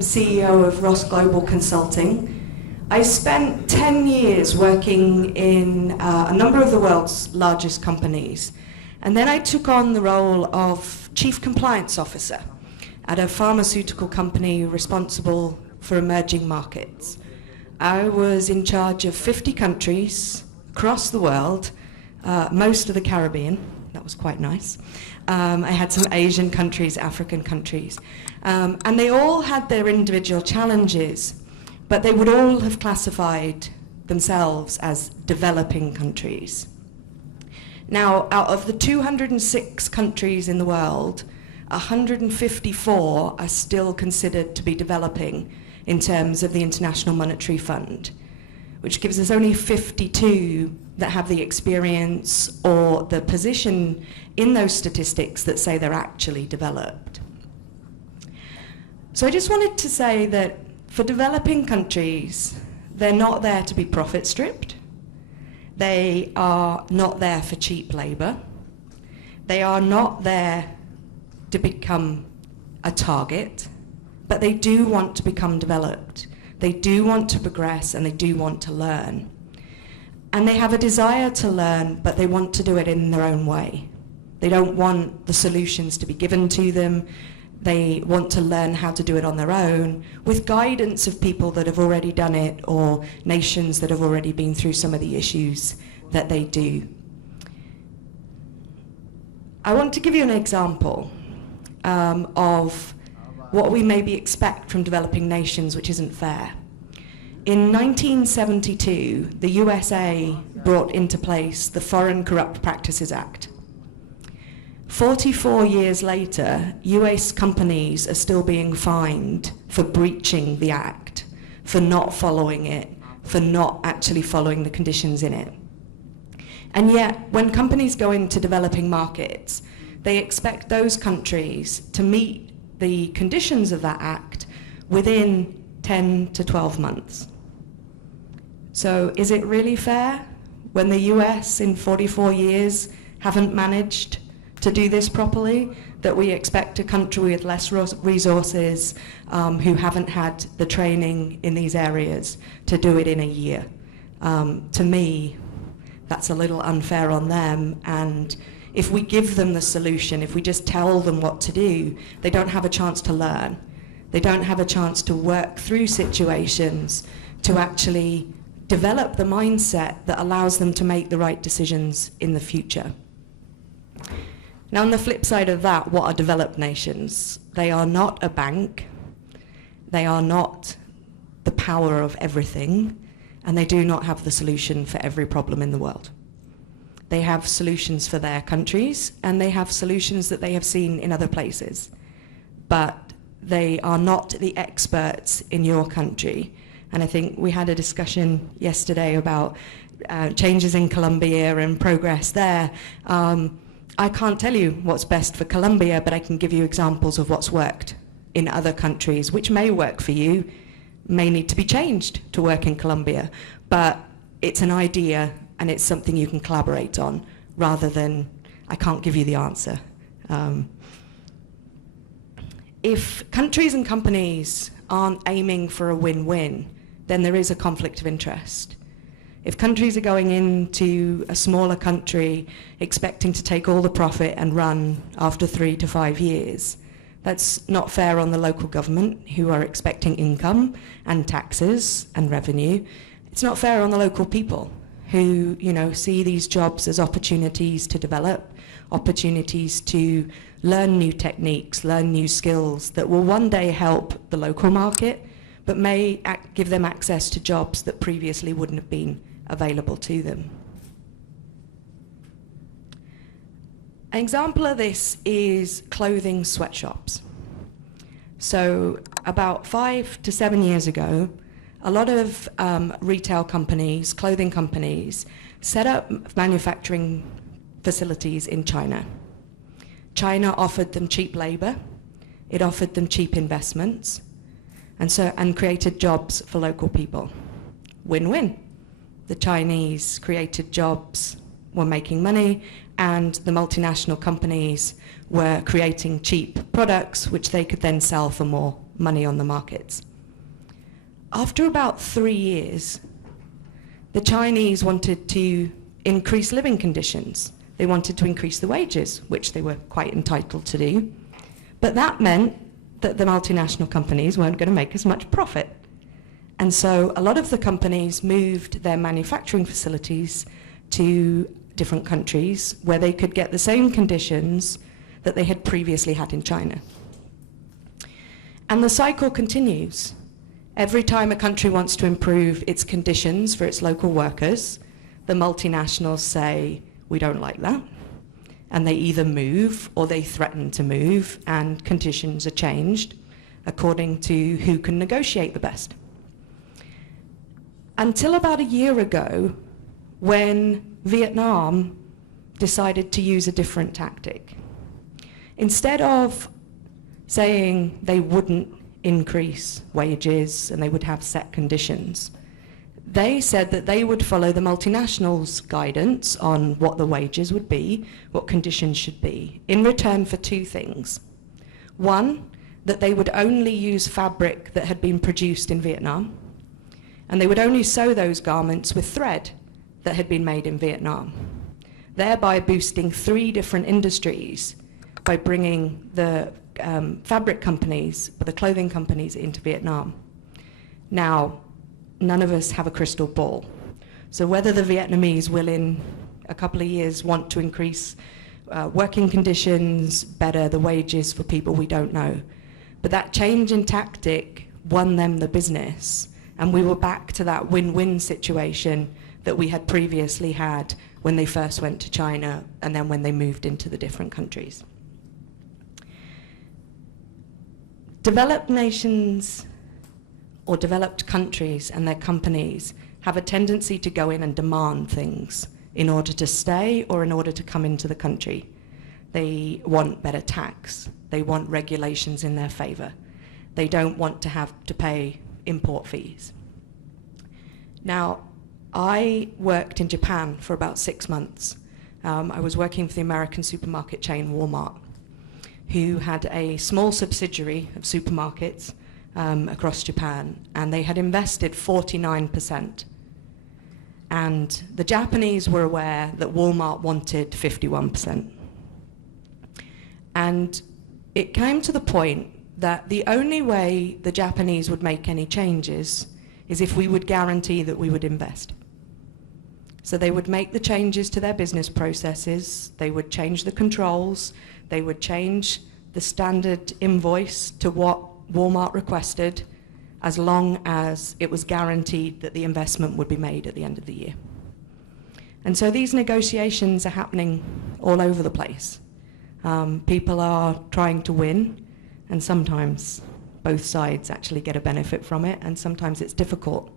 CEO of Ross Global Consulting. I spent 10 years working in a number of the world's largest companies, and then I took on the role of Chief Compliance Officer at a pharmaceutical company responsible for emerging markets. I was in charge of 50 countries across the world, most of the Caribbean. That was quite nice. I had some Asian countries, African countries, and they all had their individual challenges, but they would all have classified themselves as developing countries. Now, out of the 206 countries in the world, 154 are still considered to be developing in terms of the International Monetary Fund, which gives us only 52 that have the experience or the position in those statistics that say they're actually developed. So I just wanted to say that for developing countries, they're not there to be profit stripped. They are not there for cheap labor. They are not there to become a target, but they do want to become developed. They do want to progress, and they do want to learn. And they have a desire to learn, but they want to do it in their own way. They don't want the solutions to be given to them. They want to learn how to do it on their own with guidance of people that have already done it or nations that have already been through some of the issues that they do. I want to give you an example of what we maybe expect from developing nations, which isn't fair. In 1972, the USA brought into place the Foreign Corrupt Practices Act. 44 years later, US companies are still being fined for breaching the act, for not following it, for not actually following the conditions in it. And yet, when companies go into developing markets, they expect those countries to meet the conditions of that act within 10 to 12 months. So is it really fair when the US in 44 years haven't managed to do this properly, that we expect a country with less resources, who haven't had the training in these areas, to do it in a year? To me, that's a little unfair on them, and if we give them the solution, if we just tell them what to do, they don't have a chance to learn. They don't have a chance to work through situations, to actually develop the mindset that allows them to make the right decisions in the future. Now, on the flip side of that, what are developed nations? They are not a bank. They are not the power of everything, and they do not have the solution for every problem in the world. They have solutions for their countries, and they have solutions that they have seen in other places. But they are not the experts in your country. And I think we had a discussion yesterday about changes in Colombia and progress there. I can't tell you what's best for Colombia, but I can give you examples of what's worked in other countries, which may work for you, may need to be changed to work in Colombia. But it's an idea, and it's something you can collaborate on, rather than, I can't give you the answer. If countries and companies aren't aiming for a win-win, then there is a conflict of interest. If countries are going into a smaller country expecting to take all the profit and run after 3 to 5 years, that's not fair on the local government, who are expecting income and taxes and revenue. It's not fair on the local people, who, see these jobs as opportunities to develop, opportunities to learn new techniques, learn new skills that will one day help the local market, but may give them access to jobs that previously wouldn't have been available to them. An example of this is clothing sweatshops. So about 5 to 7 years ago, a lot of retail companies, clothing companies, set up manufacturing facilities in China. China offered them cheap labor, it offered them cheap investments, and created jobs for local people. Win-win. The Chinese created jobs, were making money, and the multinational companies were creating cheap products which they could then sell for more money on the markets. After about 3 years, the Chinese wanted to increase living conditions. They wanted to increase the wages, which they were quite entitled to do. But that meant that the multinational companies weren't going to make as much profit. And so a lot of the companies moved their manufacturing facilities to different countries where they could get the same conditions that they had previously had in China. And the cycle continues. Every time a country wants to improve its conditions for its local workers, the multinationals say, we don't like that. And they either move or they threaten to move, and conditions are changed according to who can negotiate the best. Until about a year ago, when Vietnam decided to use a different tactic. Instead of saying they wouldn't increase wages and they would have set conditions, they said that they would follow the multinationals' guidance on what the wages would be, what conditions should be, in return for two things. One, that they would only use fabric that had been produced in Vietnam, and they would only sew those garments with thread that had been made in Vietnam, thereby boosting 3 different industries by bringing the fabric companies, the clothing companies into Vietnam. Now, none of us have a crystal ball. So whether the Vietnamese will in a couple of years want to increase working conditions, better the wages for people, we don't know. But that change in tactic won them the business, and we were back to that win-win situation that we had previously had when they first went to China and then when they moved into the different countries. Developed nations or developed countries and their companies have a tendency to go in and demand things in order to stay or in order to come into the country. They want better tax. They want regulations in their favor. They don't want to have to pay import fees. Now, I worked in Japan for about 6 months. I was working for the American supermarket chain Walmart, who had a small subsidiary of supermarkets across Japan, and they had invested 49%. And the Japanese were aware that Walmart wanted 51%. And it came to the point that the only way the Japanese would make any changes is if we would guarantee that we would invest. So they would make the changes to their business processes, they would change the controls, they would change the standard invoice to what Walmart requested, as long as it was guaranteed that the investment would be made at the end of the year. And so these negotiations are happening all over the place. People are trying to win, and sometimes both sides actually get a benefit from it, and sometimes it's difficult.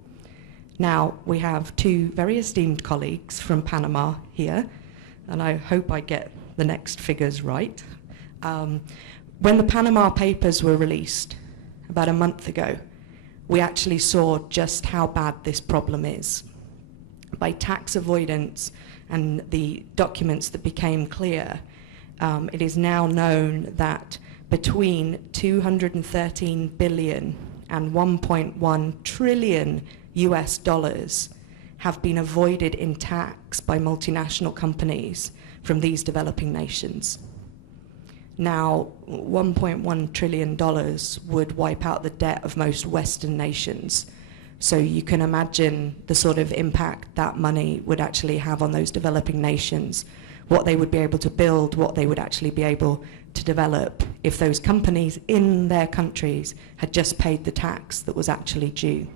Now, we have 2 very esteemed colleagues from Panama here, and I hope I get the next figures right. When the Panama Papers were released about a month ago, we actually saw just how bad this problem is. By tax avoidance and the documents that became clear, it is now known that between 213 billion and 1.1 trillion US dollars have been avoided in tax by multinational companies from these developing nations. Now, $1.1 trillion would wipe out the debt of most Western nations. So you can imagine the sort of impact that money would actually have on those developing nations, what they would be able to build, what they would actually be able to develop if those companies in their countries had just paid the tax that was actually due.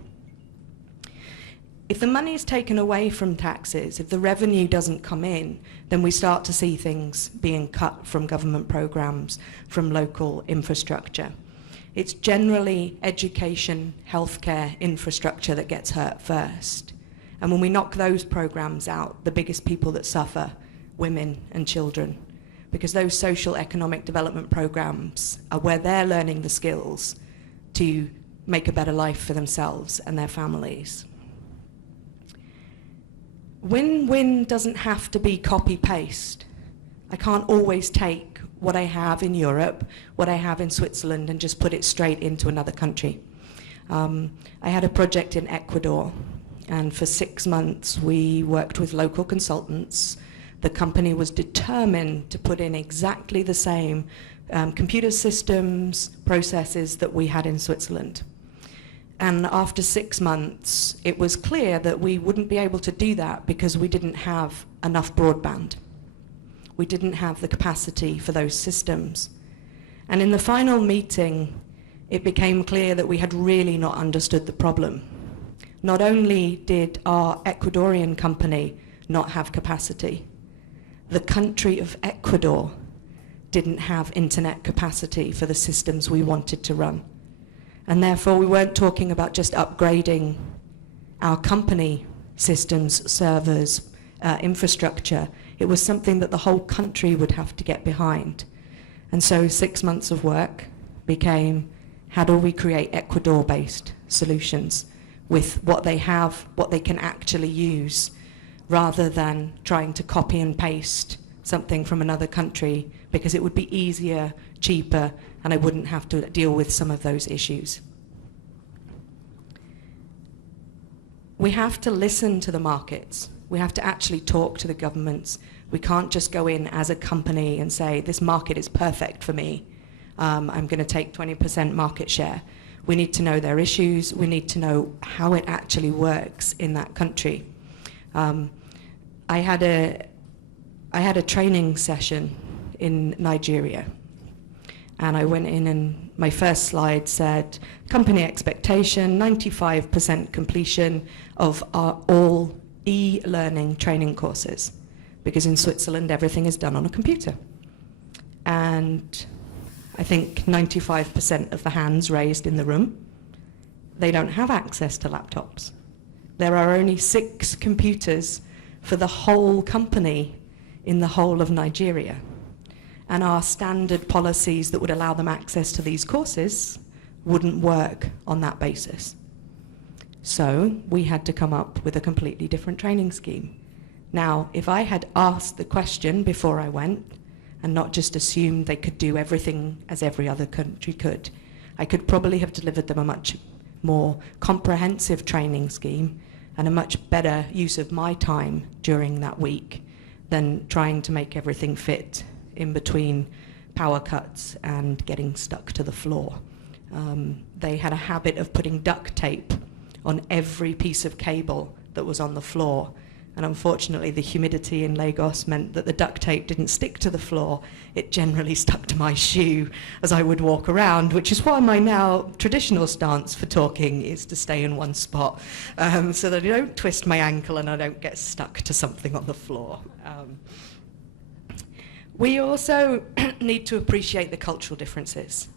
If the money is taken away from taxes, if the revenue doesn't come in, then we start to see things being cut from government programs, from local infrastructure. It's generally education, healthcare, infrastructure that gets hurt first. And when we knock those programs out, the biggest people that suffer, women and children, because those social economic development programs are where they're learning the skills to make a better life for themselves and their families. Win-win doesn't have to be copy-paste. I can't always take what I have in Europe, what I have in Switzerland, and just put it straight into another country. I had a project in Ecuador, and for 6 months we worked with local consultants. The company was determined to put in exactly the same computer systems, processes that we had in Switzerland. And after 6 months, it was clear that we wouldn't be able to do that because we didn't have enough broadband. We didn't have the capacity for those systems. And in the final meeting, it became clear that we had really not understood the problem. Not only did our Ecuadorian company not have capacity, the country of Ecuador didn't have internet capacity for the systems we wanted to run. And therefore, we weren't talking about just upgrading our company systems, servers, infrastructure. It was something that the whole country would have to get behind. And so 6 months of work became, how do we create Ecuador-based solutions with what they have, what they can actually use, rather than trying to copy and paste something from another country, because it would be easier, cheaper, and I wouldn't have to deal with some of those issues. We have to listen to the markets. We have to actually talk to the governments. We can't just go in as a company and say, this market is perfect for me. I'm going to take 20% market share. We need to know their issues. We need to know how it actually works in that country. I had a training session in Nigeria, and I went in and my first slide said, company expectation, 95% completion of all e-learning training courses, because in Switzerland everything is done on a computer. And I think 95% of the hands raised in the room, they don't have access to laptops. There are only 6 computers for the whole company in the whole of Nigeria. And our standard policies that would allow them access to these courses wouldn't work on that basis. So we had to come up with a completely different training scheme. Now, if I had asked the question before I went, and not just assumed they could do everything as every other country could, I could probably have delivered them a much more comprehensive training scheme and a much better use of my time during that week than trying to make everything fit in between power cuts and getting stuck to the floor. They had a habit of putting duct tape on every piece of cable that was on the floor. And unfortunately, the humidity in Lagos meant that the duct tape didn't stick to the floor. It generally stuck to my shoe as I would walk around, which is why my now traditional stance for talking is to stay in one spot, so that I don't twist my ankle and I don't get stuck to something on the floor. We also need to appreciate the cultural differences.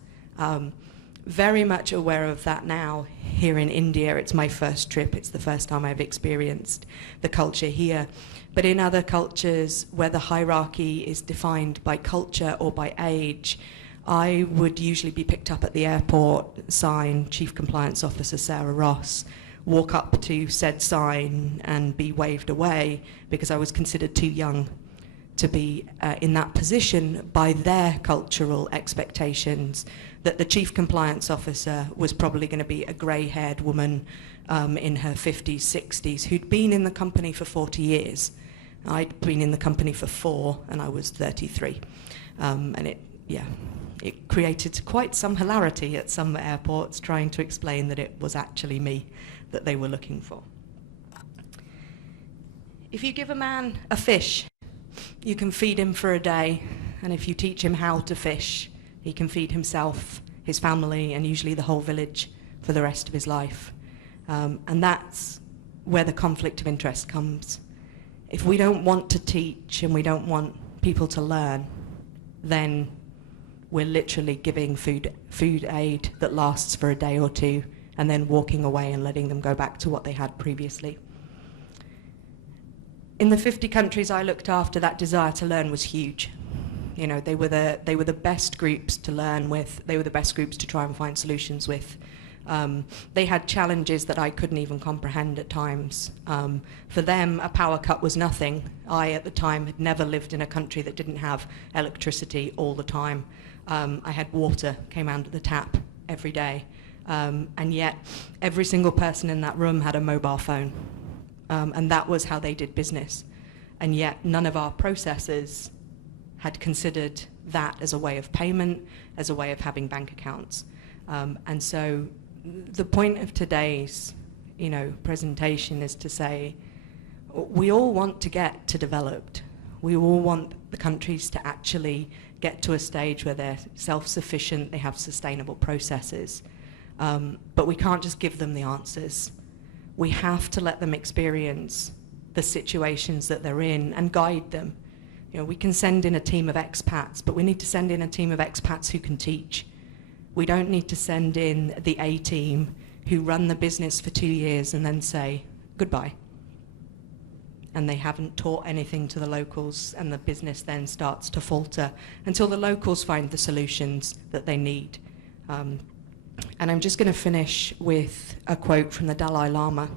Very much aware of that now here in India. It's my first trip. It's the first time I've experienced the culture here. But in other cultures where the hierarchy is defined by culture or by age, I would usually be picked up at the airport, sign, Chief Compliance Officer Sarah Ross, walk up to said sign and be waved away because I was considered too young to be in that position by their cultural expectations, that the Chief Compliance Officer was probably going to be a grey-haired woman in her 50s, 60s, who'd been in the company for 40 years. I'd been in the company for 4, and I was 33. And it created quite some hilarity at some airports trying to explain that it was actually me that they were looking for. If you give a man a fish, you can feed him for a day, and if you teach him how to fish, he can feed himself, his family, and usually the whole village for the rest of his life. And that's where the conflict of interest comes. If we don't want to teach and we don't want people to learn, then we're literally giving food aid that lasts for a day or two and then walking away and letting them go back to what they had previously. In the 50 countries I looked after, that desire to learn was huge. You know, they were the best groups to learn with. They were the best groups to try and find solutions with. They had challenges that I couldn't even comprehend at times. For them, a power cut was nothing. I, at the time, had never lived in a country that didn't have electricity all the time. I had water, came out of the tap every day. And yet, every single person in that room had a mobile phone. And that was how they did business. And yet, none of our processors had considered that as a way of payment, as a way of having bank accounts. And so the point of today's, presentation is to say, we all want to get to developed. We all want the countries to actually get to a stage where they're self-sufficient, they have sustainable processes. But we can't just give them the answers. We have to let them experience the situations that they're in and guide them. We can send in a team of expats, but we need to send in a team of expats who can teach. We don't need to send in the A team who run the business for 2 years and then say goodbye. And they haven't taught anything to the locals, and the business then starts to falter until the locals find the solutions that they need. And I'm just going to finish with a quote from the Dalai Lama.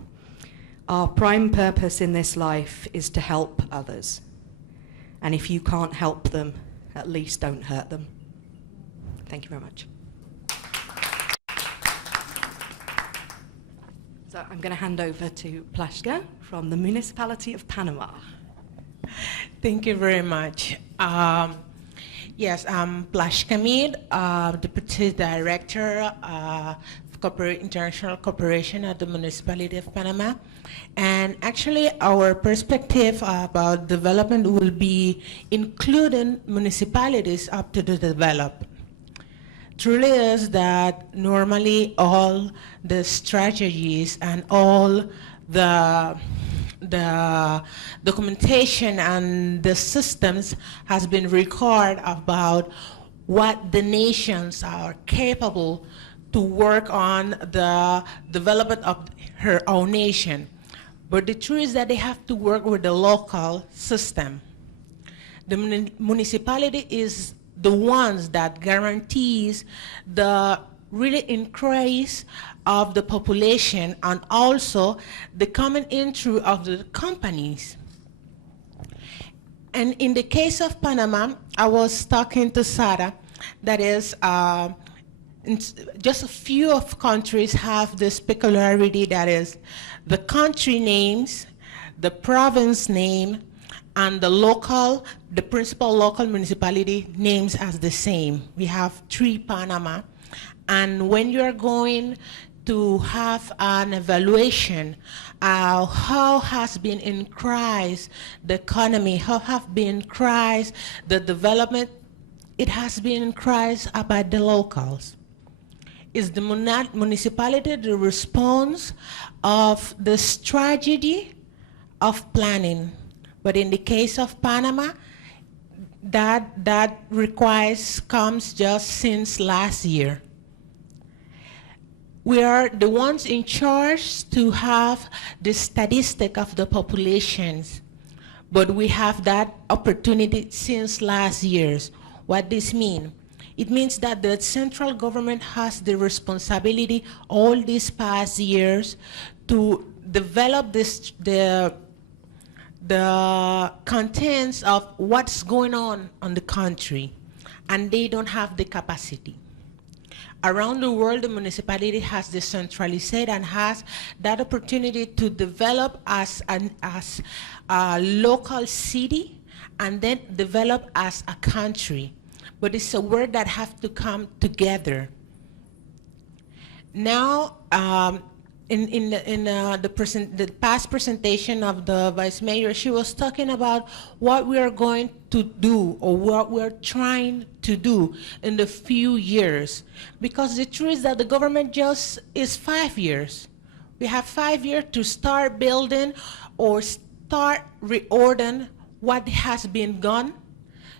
Our prime purpose in this life is to help others. And if you can't help them, at least don't hurt them. Thank you very much. So I'm going to hand over to Plashka from the Municipality of Panama. Thank you very much. Yes, I'm Plashka Mead, Deputy Director of International Cooperation at the Municipality of Panama. And actually, our perspective about development will be including municipalities up to the developed. Truly is that normally all the strategies and all the documentation and the systems has been recorded about what the nations are capable to work on the development of her own nation. But the truth is that they have to work with the local system. The municipality is the ones that guarantees the really increase of the population and also the coming in through of the companies. And in the case of Panama, I was talking to Sarah, that is, just a few of countries have this peculiarity, that is the country names, the province name, and the principal local municipality names as the same. We have 3 Panama. And when you're going to have an evaluation, how has been increased the economy, how have been increased the development, it has been increased by the locals. Is the municipality the response of the strategy of planning? But in the case of Panama, that comes just since last year. We are the ones in charge to have the statistic of the populations, but we have that opportunity since last year's. What this mean? It means that the central government has the responsibility all these past years to develop the contents of what's going on the country, and they don't have the capacity. Around the world, the municipality has decentralized and has that opportunity to develop as a local city and then develop as a country. But it's a word that have to come together. Now, in the past presentation of the Vice Mayor, she was talking about what we are going to do or what we're trying to do in the few years. Because the truth is that the government just is 5 years. We have 5 years to start building or start reordering what has been done,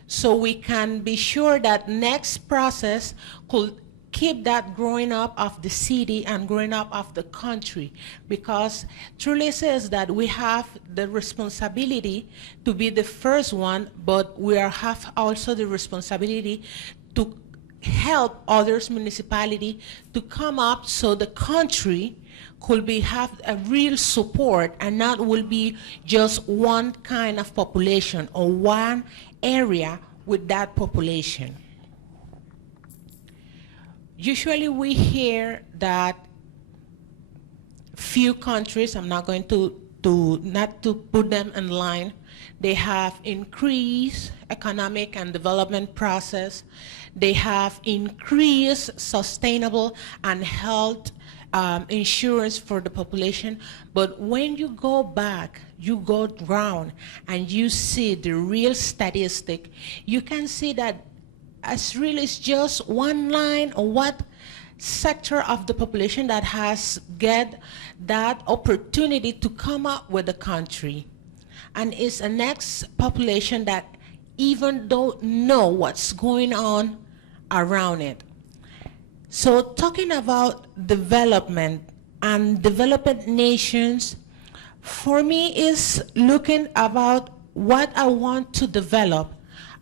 so we can be sure that next process could keep that growing up of the city and growing up of the country, because truly says that we have the responsibility to be the first one, but we have also the responsibility to help others municipality to come up so the country could have a real support and not will be just one kind of population or one area with that population. Usually we hear that few countries, I'm not going to not to put them in line, they have increased economic and development process. They have increased sustainable and health insurance for the population. But when you go back, you go down and you see the real statistic, you can see that as really it's just one line or what sector of the population that has get that opportunity to come up with the country. And it's a next population that even don't know what's going on around it. So talking about development and developed nations, for me is looking about what I want to develop.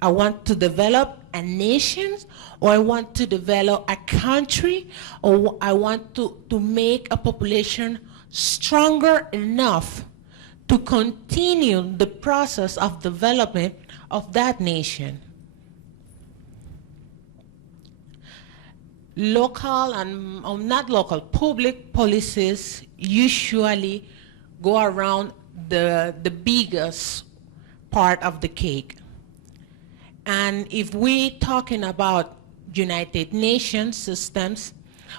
I want to develop a nation, or I want to develop a country, or I want to make a population stronger enough to continue the process of development of that nation. Local and not local, public policies usually go around the biggest part of the cake. And if we're talking about United Nations systems,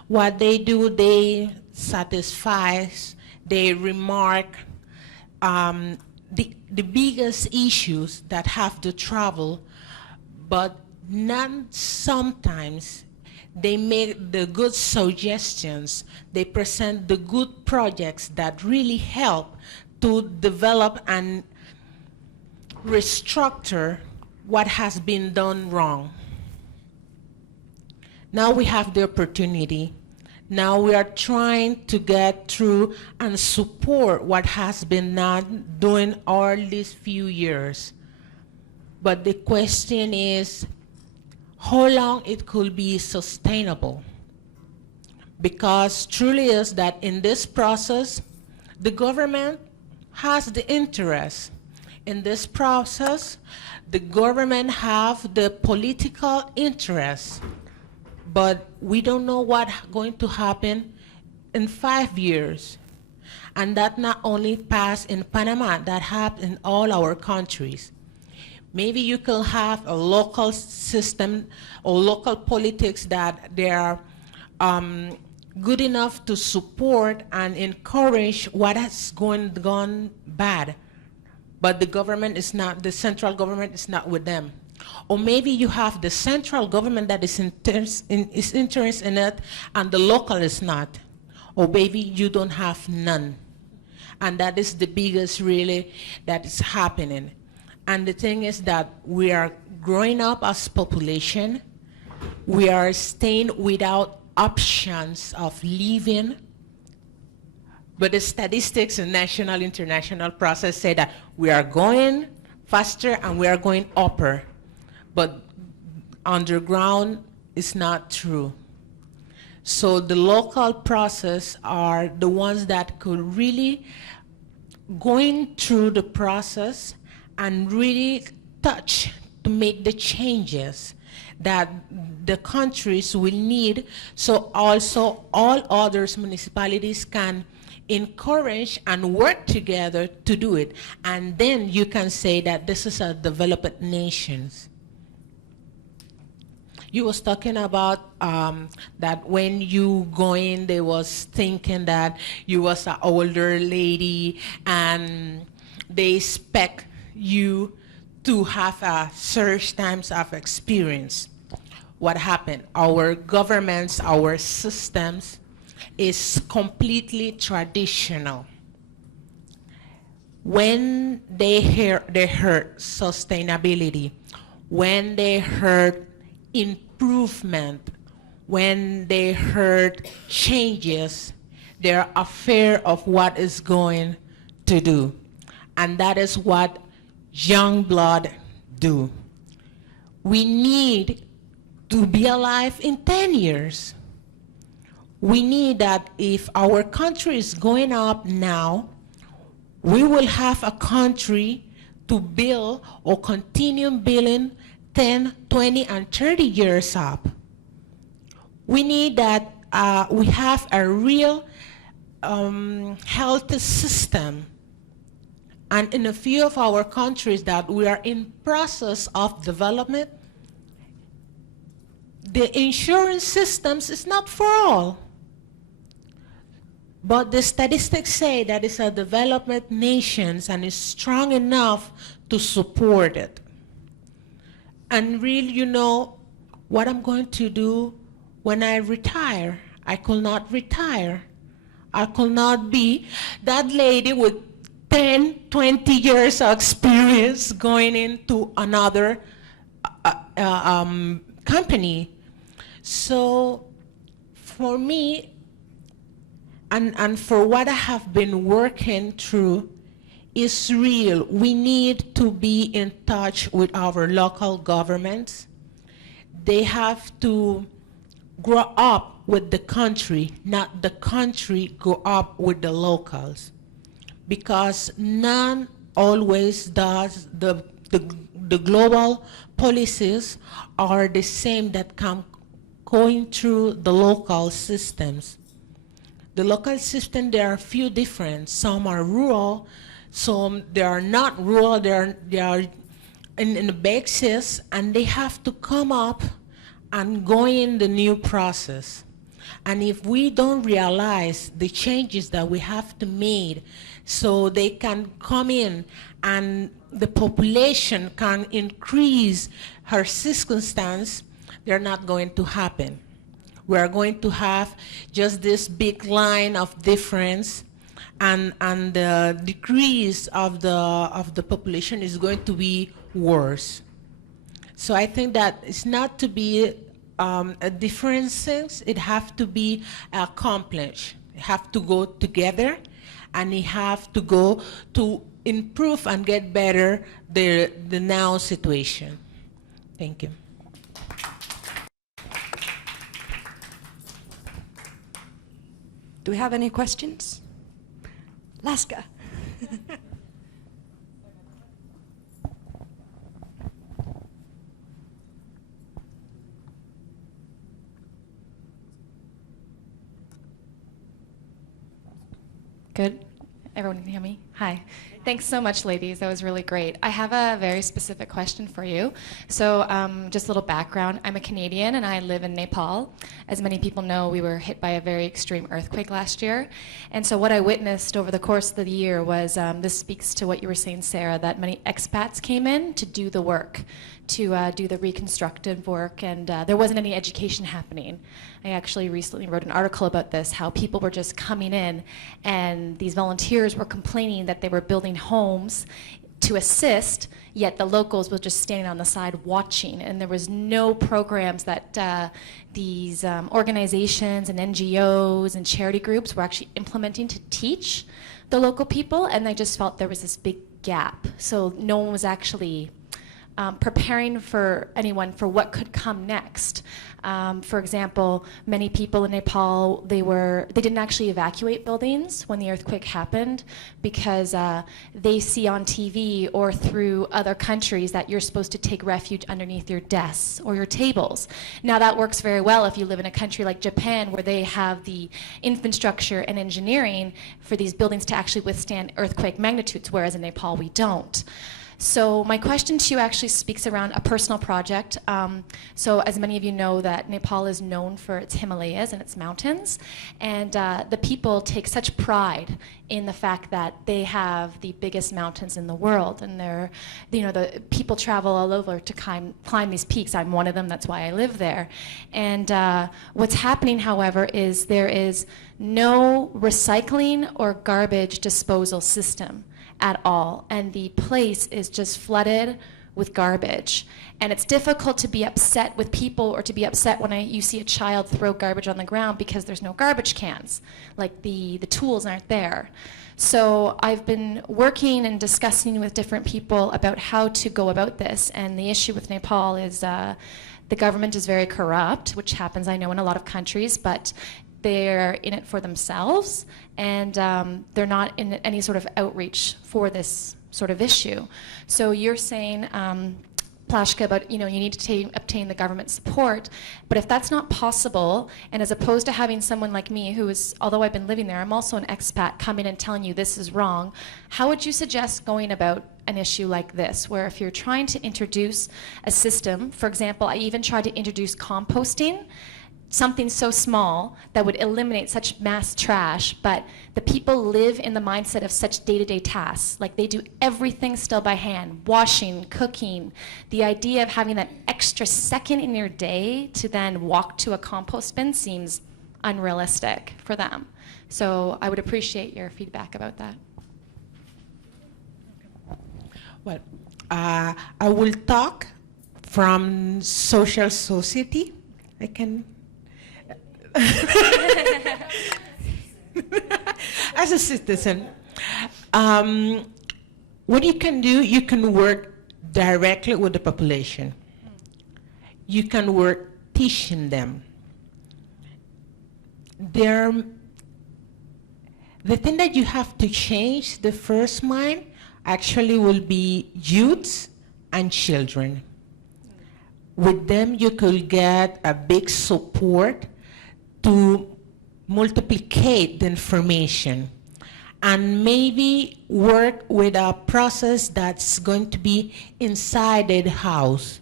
what they do, they satisfy, they remark the biggest issues that have to travel, but not sometimes they make the good suggestions, they present the good projects that really help to develop and restructure what has been done wrong. Now we have the opportunity. Now we are trying to get through and support what has been done during all these few years. But the question is, how long it could be sustainable? Because truly is that in this process, the government has the interest. In this process, the government have the political interest, but we don't know what's going to happen in 5 years. And that not only passed in Panama, that happened in all our countries. Maybe you can have a local system or local politics that they are good enough to support and encourage what has gone bad. But the government is not, the central government is not with them. Or maybe you have the central government that is interested in it and the local is not. Or maybe you don't have none. And that is the biggest really that is happening. And the thing is that we are growing up as population. We are staying without options of living. But the statistics and national, international process say that we are going faster and we are going upper. But underground is not true. So the local process are the ones that could really going through the process and really touch to make the changes that the countries will need, so also all other municipalities can encourage and work together to do it. And then you can say that this is a developed nation. You was talking about that when you go in, they was thinking that you was an older lady and they expect you to have a certain times of experience. What happened? Our governments, our systems is completely traditional. When they heard sustainability, when they heard improvement, when they heard changes, they're afraid of what is going to do. And that is what young blood do. We need to be alive in 10 years. We need that if our country is going up now, we will have a country to build or continue building 10, 20, and 30 years up. We need that we have a real health system. And in a few of our countries that we are in process of development, the insurance systems is not for all. But the statistics say that it's a development nations and is strong enough to support it. And really, you know, what I'm going to do when I retire, I could not retire. I could not be that lady with 10, 20 years of experience going into another company. So for me, and for what I have been working through, is real. We need to be in touch with our local governments. They have to grow up with the country, not the country grow up with the locals. Because none always does, the global policies are the same that come going through the local systems. The local system, there are a few different. Some are rural, some they are not rural, they are in the basis, and they have to come up and go in the new process. And if we don't realize the changes that we have to make so they can come in and the population can increase her circumstance, they're not going to happen. We're going to have just this big line of difference, and the decrease of the population is going to be worse. So I think that it's not to be a different things, it has to be accomplished. It have to go together, and it have to go to improve and get better the now situation. Thank you. Do we have any questions? Laska. Good. Everyone can hear me? Hi. Thanks so much, ladies. That was really great. I have a very specific question for you. So just a little background. I'm a Canadian and I live in Nepal. As many people know, we were hit by a very extreme earthquake last year. And so what I witnessed over the course of the year was, this speaks to what you were saying, Sarah, that many expats came in to do the work, to do the reconstructive work, and there wasn't any education happening. I actually recently wrote an article about this, how people were just coming in and these volunteers were complaining that they were building homes to assist, yet the locals were just standing on the side watching, and there was no programs that these organizations and NGOs and charity groups were actually implementing to teach the local people, and I just felt there was this big gap. So no one was actually preparing for anyone for what could come next. For example, many people in Nepal, they didn't actually evacuate buildings when the earthquake happened because they see on TV or through other countries that you're supposed to take refuge underneath your desks or your tables. Now that works very well if you live in a country like Japan where they have the infrastructure and engineering for these buildings to actually withstand earthquake magnitudes, whereas in Nepal we don't. So my question to you actually speaks around a personal project. So as many of you know, that Nepal is known for its Himalayas and its mountains, and the people take such pride in the fact that they have the biggest mountains in the world, and the people travel all over to climb these peaks. I'm one of them, that's why I live there. And what's happening, however, is there is no recycling or garbage disposal system at all, and the place is just flooded with garbage. And it's difficult to be upset with people or to be upset when you see a child throw garbage on the ground because there's no garbage cans, like the tools aren't there. So I've been working and discussing with different people about how to go about this, and the issue with Nepal is the the government is very corrupt, which happens, I know, in a lot of countries, but they're in it for themselves, and they're not in any sort of outreach for this sort of issue. So you're saying, Plashka, about, you need to obtain the government support, but if that's not possible, and as opposed to having someone like me who is, although I've been living there, I'm also an expat, coming and telling you this is wrong, how would you suggest going about an issue like this, where if you're trying to introduce a system, for example, I even tried to introduce composting, something so small that would eliminate such mass trash, but the people live in the mindset of such day-to-day tasks. Like, they do everything still by hand, washing, cooking. The idea of having that extra second in your day to then walk to a compost bin seems unrealistic for them. So I would appreciate your feedback about that. Well, I will talk from social society. I can. As a citizen, what you can do, you can work directly with the population. You can work teaching them. The thing that you have to change, the first mind, actually will be youths and children. With them, you could get a big support to multiplicate the information and maybe work with a process that's going to be inside the house.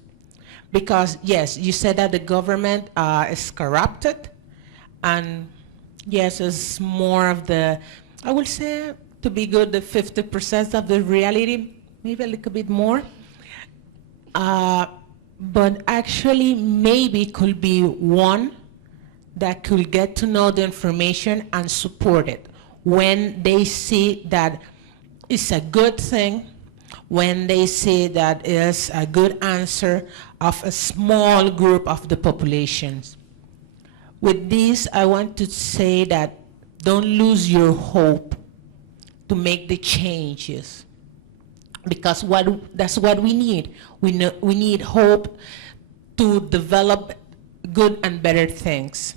Because yes, you said that the government is corrupted, and yes, it's more of the, I would say, to be good, the 50% of the reality, maybe a little bit more. But actually, maybe could be one that could get to know the information and support it when they see that it's a good thing, when they see that it's a good answer of a small group of the populations. With this, I want to say that don't lose your hope to make the changes, because that's what we need. We need hope to develop good and better things.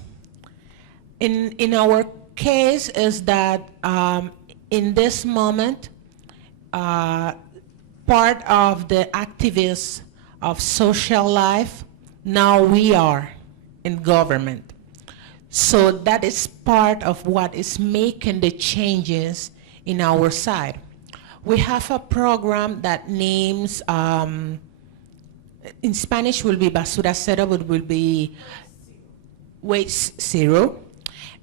In our case is that in this moment, part of the activists of social life, now we are in government. So that is part of what is making the changes in our side. We have a program that names, in Spanish will be Basura Cero, but will be Waste Zero.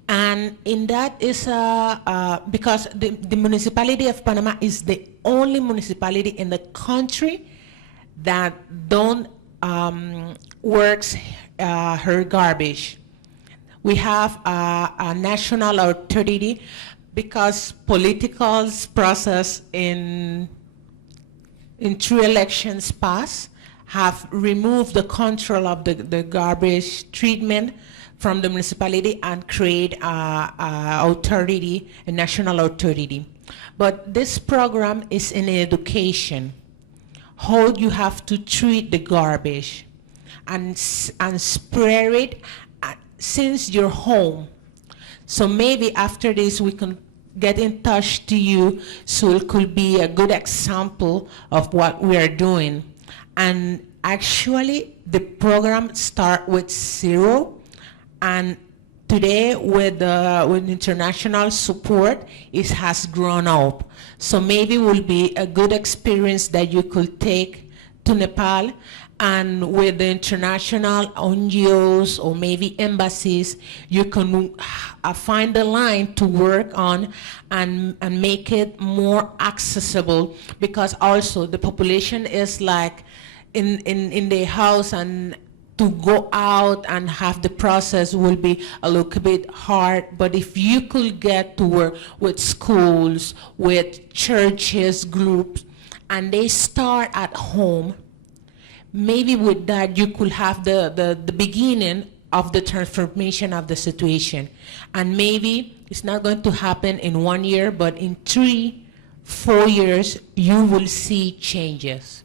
And in that is because the municipality of Panama is the only municipality in the country that don't works her garbage. We have a national authority because political process in 3 elections past have removed the control of the garbage treatment from the municipality and create authority, a national authority. But this program is in education, how you have to treat the garbage and spray it since your home. So maybe after this we can get in touch to you, so it could be a good example of what we are doing. And actually the program start with 0, and today with international support, it has grown up. So maybe it will be a good experience that you could take to Nepal, and with the international NGOs or maybe embassies, you can find a line to work on and make it more accessible, because also the population is like in their house, and to go out and have the process will be a little bit hard. But if you could get to work with schools, with churches, groups, and they start at home, maybe with that you could have the beginning of the transformation of the situation. And maybe it's not going to happen in 1 year, but in 3-4 years, you will see changes.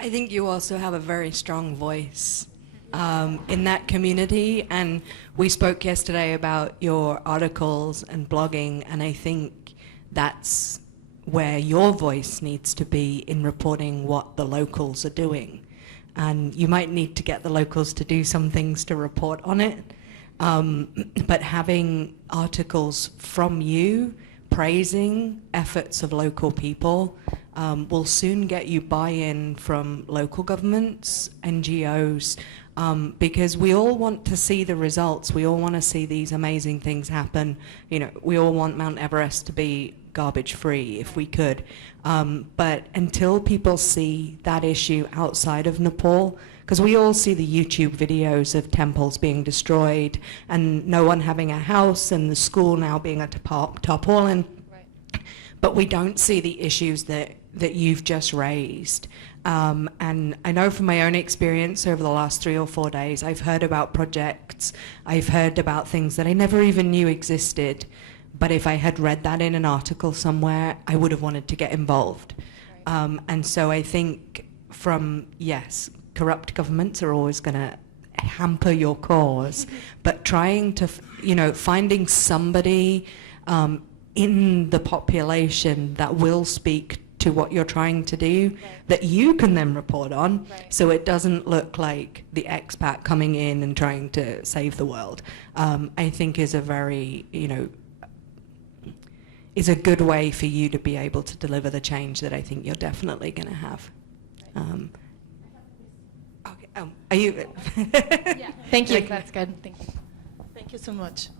I think you also have a very strong voice in that community, and we spoke yesterday about your articles and blogging, and I think that's where your voice needs to be in reporting what the locals are doing. And you might need to get the locals to do some things to report on it, but having articles from you praising efforts of local people will soon get you buy-in from local governments, NGOs, because we all want to see the results. We all want to see these amazing things happen. You know, we all want Mount Everest to be garbage-free if we could. But until people see that issue outside of Nepal, because we all see the YouTube videos of temples being destroyed and no one having a house and the school now being a tarpaulin, right. But we don't see the issues that you've just raised. And I know from my own experience over the last 3 or 4 days, I've heard about projects, I've heard about things that I never even knew existed, but if I had read that in an article somewhere, I would have wanted to get involved. Right. And so I think yes, corrupt governments are always going to hamper your cause, but trying to, finding somebody in the population that will speak to what you're trying to do, right. that you can then report on, right. so it doesn't look like the expat coming in and trying to save the world, I think is a very, is a good way for you to be able to deliver the change that I think you're definitely going to have. Okay. Are you? Yeah. Thank you. That's good. Thank you. Thank you so much.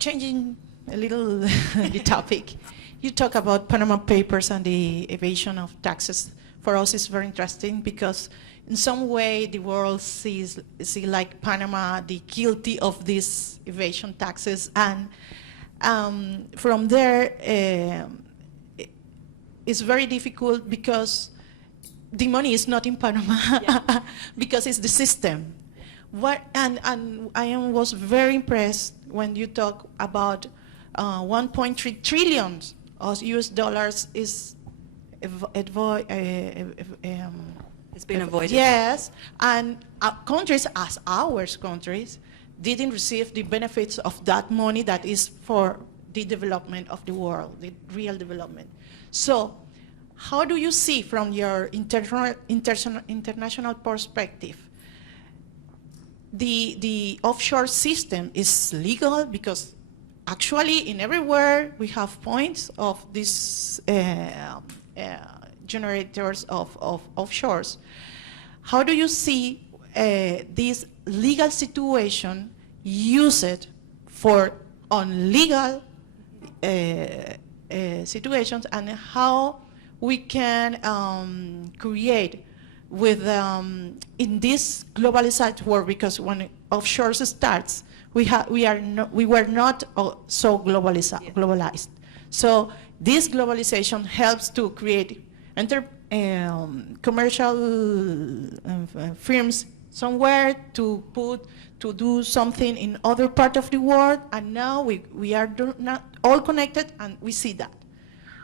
Changing a little the topic, you talk about Panama Papers and the evasion of taxes. For us, it's very interesting because in some way the world see like Panama the guilty of these evasion taxes, and from there it's very difficult because the money is not in Panama, yeah. because it's the system. And I was very impressed when you talk about 1.3 trillion of US dollars is it's been avoided. Yes, and countries as countries didn't receive the benefits of that money that is for the development of the world, the real development. So how do you see from your international perspective, the offshore system is legal? Because actually in everywhere we have points of these generators of offshores. How do you see this legal situation used for illegal situations, and how we can create with in this globalized world? Because when offshore starts, we were not so globalized. So this globalization helps to create commercial firms somewhere to do something in other part of the world, and now we are not all connected, and we see that.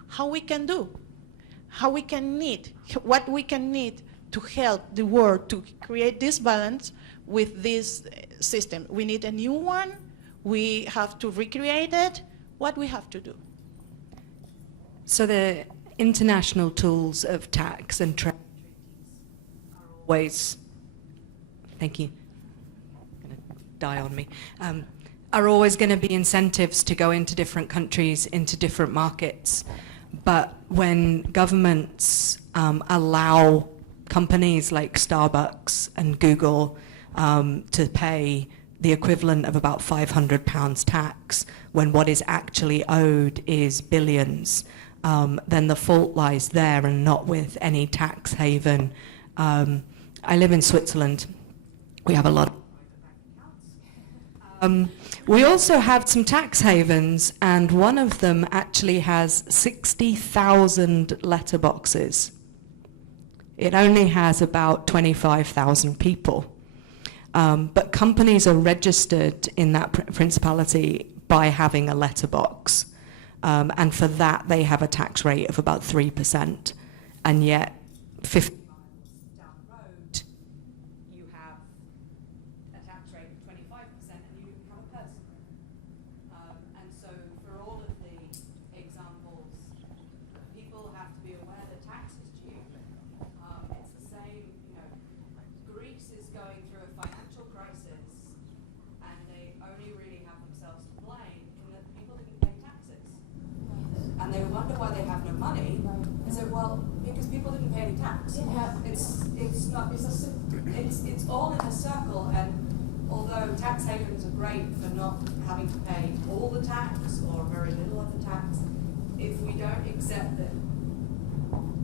How we can do? What we can need to help the world to create this balance with this system? We need a new one. We have to recreate it. What we have to do? So the international tools of tax and trade are always, thank you, going to die on me, are always going to be incentives to go into different countries, into different markets. But when governments allow companies like Starbucks and Google to pay the equivalent of about £500 tax, when what is actually owed is billions, then the fault lies there and not with any tax haven. I live in Switzerland. We have a lot of we also have some tax havens, and one of them actually has 60,000 letterboxes. It only has about 25,000 people. But companies are registered in that principality by having a letterbox. And for that, they have a tax rate of about 3%. And yet, pay tax. It's all in a circle, and although tax havens are great for not having to pay all the tax or very little of the tax, if we don't accept that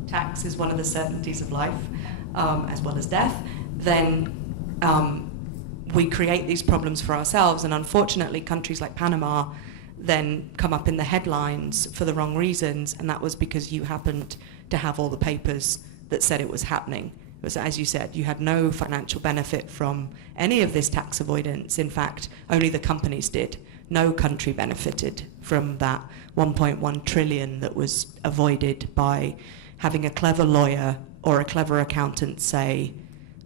tax is one of the certainties of life, as well as death, then we create these problems for ourselves. And unfortunately, countries like Panama then come up in the headlines for the wrong reasons, and that was because you happened to have all the papers that said it was happening. It was, as you said, you had no financial benefit from any of this tax avoidance. In fact, only the companies did. No country benefited from that 1.1 trillion that was avoided by having a clever lawyer or a clever accountant say,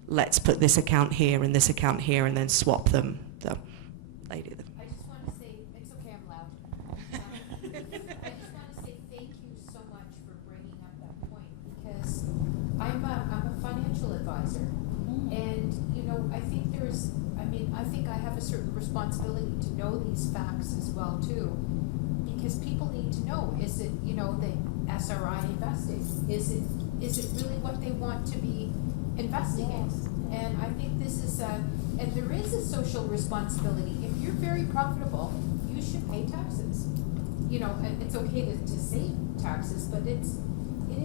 let's put this account here and this account here and then swap them. The lady. I just want to say, it's okay, I'm loud. I just want to say thank you so much for bringing up that point, because I'm a financial advisor. And, you know, I think I think I have a certain responsibility to know these facts as well, too. Because people need to know, is it, you know, the SRI investing? Is it really what they want to be investing in? And I think this is and there is a social responsibility. If you're very profitable, you should pay taxes. You know, and it's okay to save taxes, but it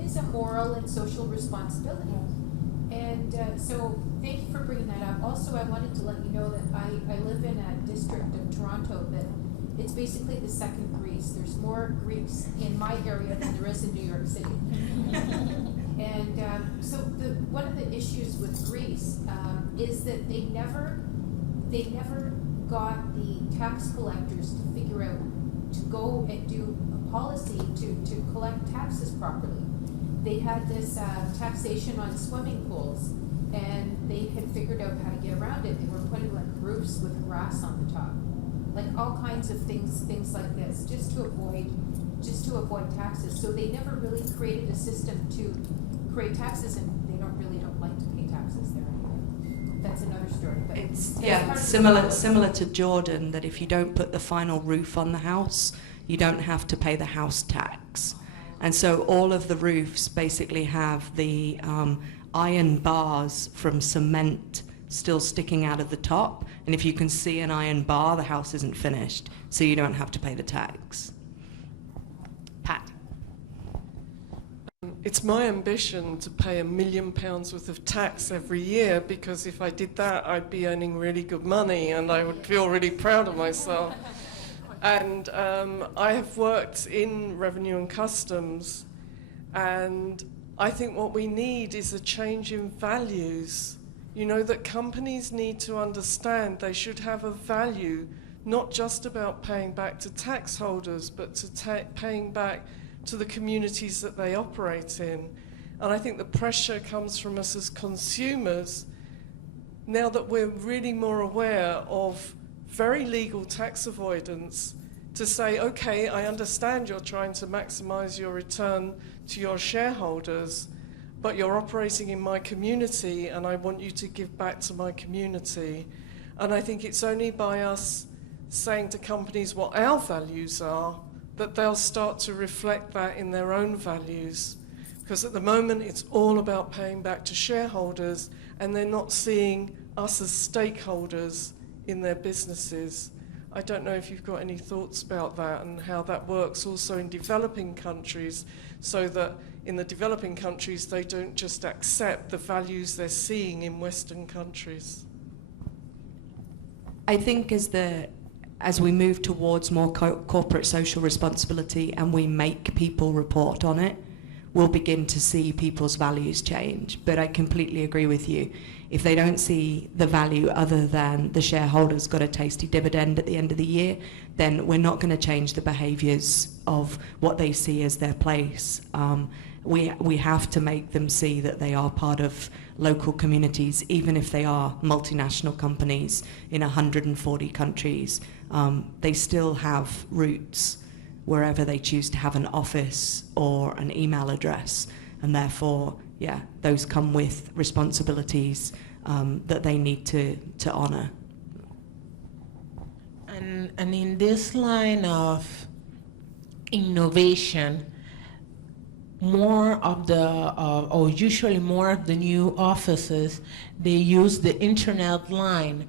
is a moral and social responsibility. And so thank you for bringing that up. Also, I wanted to let you know that I live in a district of Toronto that it's basically the second Greece. There's more Greeks in my area than there is in New York City. And so one of the issues with Greece is that they never got the tax collectors to figure out to go and do a policy to collect taxes properly. They had this taxation on swimming pools, and they had figured out how to get around it. They were putting like roofs with grass on the top, like all kinds of things like this, just to avoid taxes. So they never really created a system to create taxes, and they don't like to pay taxes there anyway. That's another story. But It's similar to Jordan, that if you don't put the final roof on the house, you don't have to pay the house tax. And so all of the roofs basically have the iron bars from cement still sticking out of the top. And if you can see an iron bar, the house isn't finished. So you don't have to pay the tax. Pat. It's my ambition to pay £1 million worth of tax every year, because if I did that, I'd be earning really good money and I would feel really proud of myself. And I have worked in revenue and customs, and I think what we need is a change in values. You know, that companies need to understand they should have a value, not just about paying back to tax holders, but to paying back to the communities that they operate in. And I think the pressure comes from us as consumers, now that we're really more aware of very legal tax avoidance, to say, okay, I understand you're trying to maximize your return to your shareholders, but you're operating in my community and I want you to give back to my community. And I think it's only by us saying to companies what our values are that they'll start to reflect that in their own values. Because at the moment it's all about paying back to shareholders, and they're not seeing us as stakeholders in their businesses. I don't know if you've got any thoughts about that and how that works also in developing countries, so that in the developing countries they don't just accept the values they're seeing in Western countries. I think as we move towards more corporate social responsibility and we make people report on it, we'll begin to see people's values change. But I completely agree with you. If they don't see the value other than the shareholders got a tasty dividend at the end of the year, then we're not going to change the behaviours of what they see as their place. We have to make them see that they are part of local communities, even if they are multinational companies in 140 countries. They still have roots wherever they choose to have an office or an email address, and therefore, yeah, those come with responsibilities that they need to honor. And in this line of innovation, more of the, or usually more of the new offices, they use the internet line.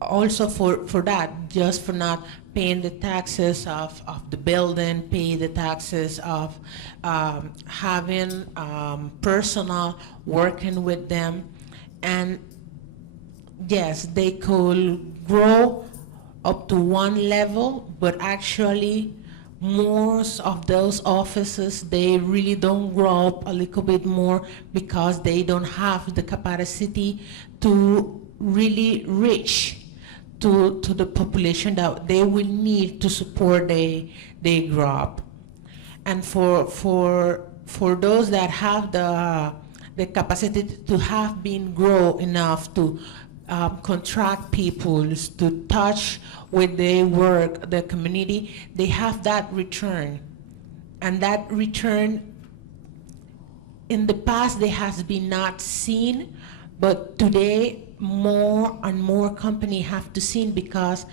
Also for that, just for not paying the taxes of the building, pay the taxes of having personnel working with them. And yes, they could grow up to one level, but actually most of those offices, they really don't grow up a little bit more because they don't have the capacity to really reach to the population that they will need to support they grow up. And for those that have the capacity to have been grow enough to contract people, to touch with their work, the community, they have that return. And that return, in the past, they has been not seen, but today, more and more companies have to see, because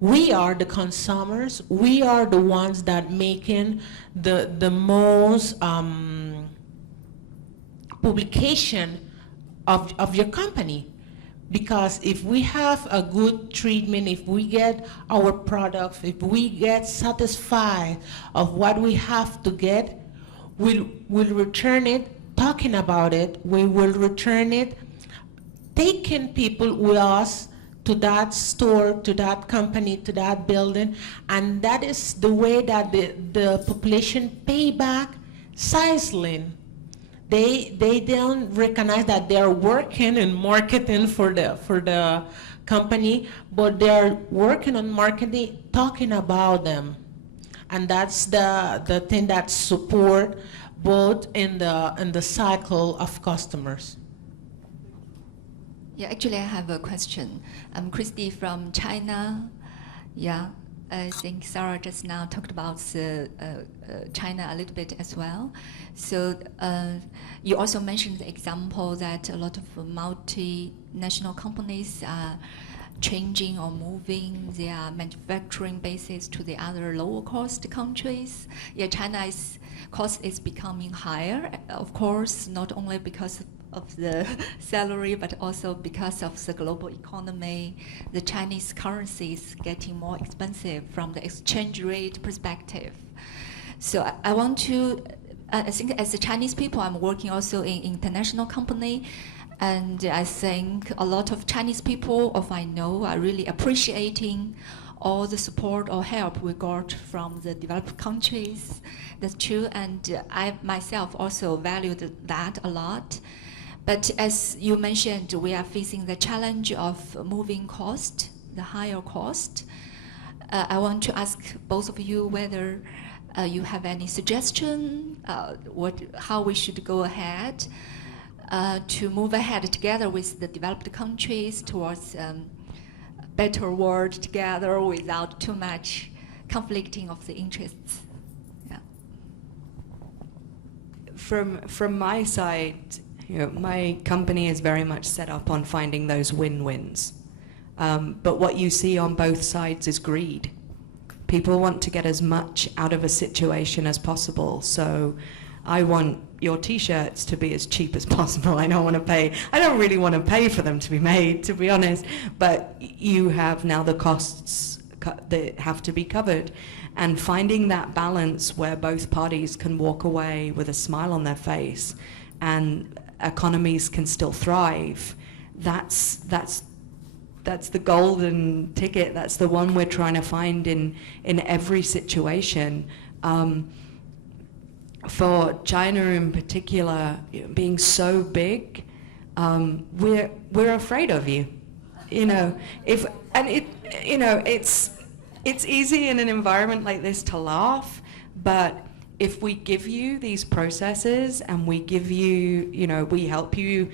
we are the consumers, we are the ones that making the most publication of your company. Because if we have a good treatment, if we get our products, if we get satisfied of what we have to get, we'll return it, talking about it, we will return it, taking people with us to that store, to that company, to that building, and that is the way that the population pay back Sizzling. They don't recognize that they're working in marketing for the company, but they're working on marketing, talking about them. And that's the thing that support both in the cycle of customers. Yeah, actually, I have a question. I'm Christy from China. Yeah, I think Sarah just now talked about China a little bit as well. So you also mentioned the example that a lot of multinational companies are changing or moving their manufacturing bases to the other lower cost countries. Yeah, China's cost is becoming higher, of course, not only because of the salary, but also because of the global economy. The Chinese currency is getting more expensive from the exchange rate perspective. So I want to, I think as a Chinese people, I'm working also in international company, and I think a lot of Chinese people, of I know, are really appreciating all the support or help we got from the developed countries. That's true, and I myself also valued that a lot. But as you mentioned, we are facing the challenge of moving cost, the higher cost. I want to ask both of you whether you have any suggestion, how we should go ahead to move ahead together with the developed countries towards a better world together without too much conflicting of the interests. Yeah. From my side, you know, my company is very much set up on finding those win-wins. But what you see on both sides is greed. People want to get as much out of a situation as possible. So I want your t-shirts to be as cheap as possible. I don't really want to pay for them to be made, to be honest. But you have now the costs that have to be covered. And finding that balance where both parties can walk away with a smile on their face and economies can still thrive, that's the golden ticket. That's the one we're trying to find in every situation. For China in particular, being so big, we're afraid of you. It's easy in an environment like this to laugh, but if we give you these processes and we give you, we help you,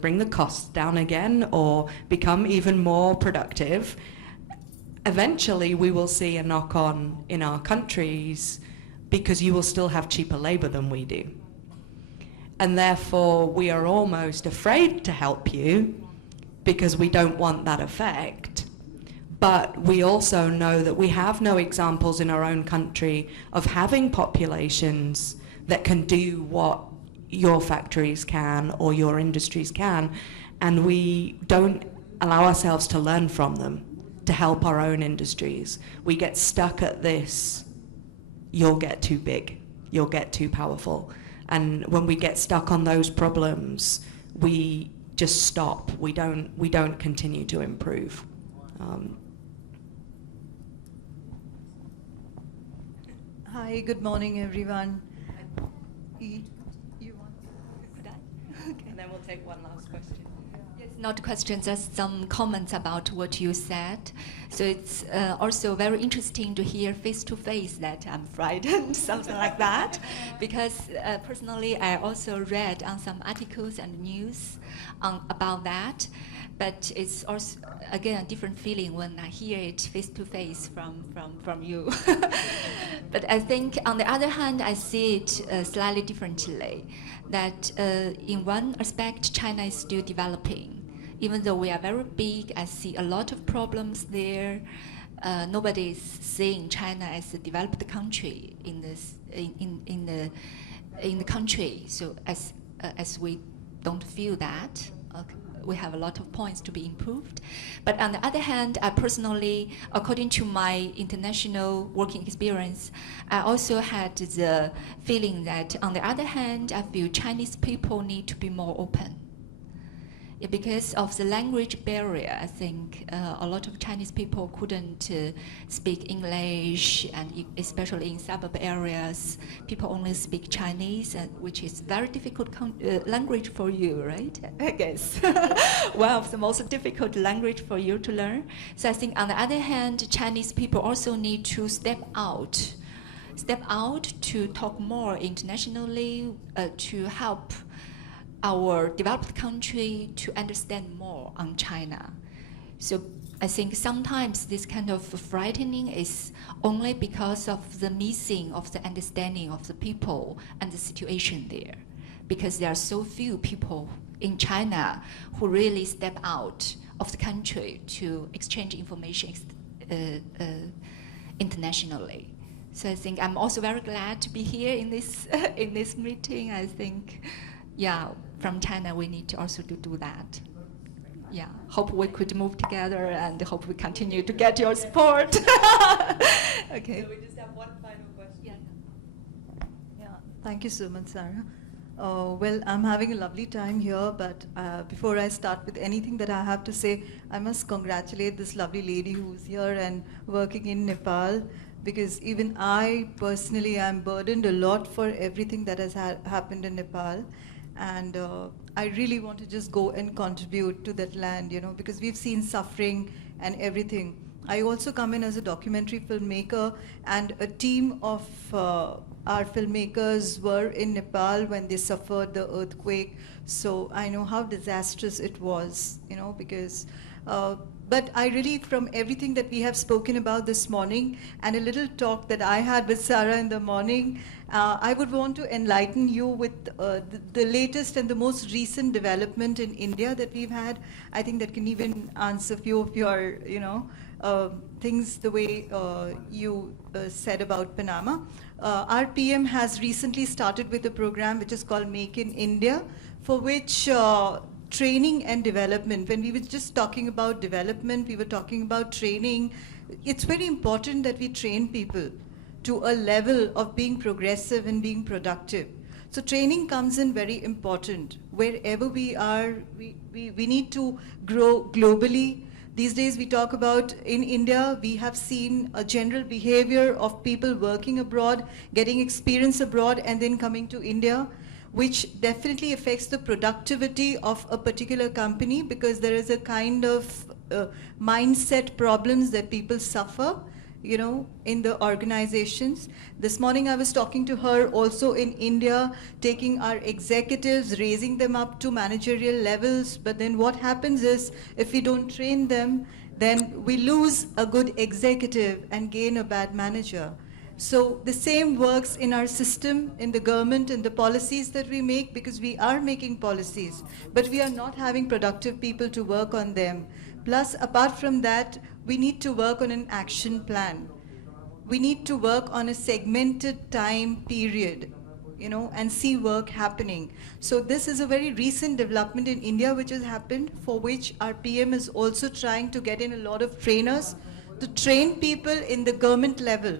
bring the costs down again or become even more productive, eventually we will see a knock-on in our countries because you will still have cheaper labor than we do. And therefore we are almost afraid to help you because we don't want that effect. But we also know that we have no examples in our own country of having populations that can do what your factories can or your industries can, and we don't allow ourselves to learn from them to help our own industries. We get stuck at this, you'll get too big, you'll get too powerful. And when we get stuck on those problems, we just stop. We don't continue to improve. Hi, good morning, everyone. You want? Okay. And then we'll take one last question. Yes, not questions, just some comments about what you said. So it's also very interesting to hear face to face that I'm frightened, something like that, because personally I also read on some articles and news about that. But it's also, again, a different feeling when I hear it face to face from you. But I think, on the other hand, I see it slightly differently. That in one aspect, China is still developing. Even though we are very big, I see a lot of problems there. Nobody is seeing China as a developed country in the country. So as we don't feel that. We have a lot of points to be improved. But on the other hand, I personally, according to my international working experience, I also had the feeling that on the other hand, I feel Chinese people need to be more open. Because of the language barrier, I think a lot of Chinese people couldn't speak English, and especially in suburb areas, people only speak Chinese, which is very difficult language for you, right? I guess one of the most difficult language for you to learn. So I think on the other hand, Chinese people also need to step out to talk more internationally, to help our developed country to understand more on China. So I think sometimes this kind of frightening is only because of the missing of the understanding of the people and the situation there. Because there are so few people in China who really step out of the country to exchange information internationally. So I think I'm also very glad to be here in this in this meeting. I think, yeah, from China we need to also do that. Yeah, hope we could move together and hope we continue to get your support. Okay. So we just have one final question. Yeah, thank you so much, Sarah. Well, I'm having a lovely time here, but before I start with anything that I have to say, I must congratulate this lovely lady who's here and working in Nepal, because even I personally am burdened a lot for everything that has happened in Nepal. And I really want to just go and contribute to that land, you know, because we've seen suffering and everything. I also come in as a documentary filmmaker, and a team of our filmmakers were in Nepal when they suffered the earthquake. So I know how disastrous it was, you know, because but I really, from everything that we have spoken about this morning and a little talk that I had with Sarah in the morning, I would want to enlighten you with the latest and the most recent development in India that we've had. I think that can even answer a few of your, you know, things the way you said about Panama. Our PM has recently started with a program which is called Make in India, for which training and development, when we were just talking about development, we were talking about training. It's very important that we train people to a level of being progressive and being productive. So training comes in very important. Wherever we are, we need to grow globally. These days we talk about, in India, we have seen a general behavior of people working abroad, getting experience abroad, and then coming to India, which definitely affects the productivity of a particular company, because there is a kind of mindset problems that people suffer, you know, in the organizations. This morning I was talking to her also in India, taking our executives, raising them up to managerial levels, but then what happens is, if we don't train them, then we lose a good executive and gain a bad manager. So the same works in our system, in the government, and the policies that we make, because we are making policies, but we are not having productive people to work on them. Plus, apart from that, we need to work on an action plan. We need to work on a segmented time period. and see work happening. So this is a very recent development in India which has happened, for which our PM is also trying to get in a lot of trainers to train people in the government level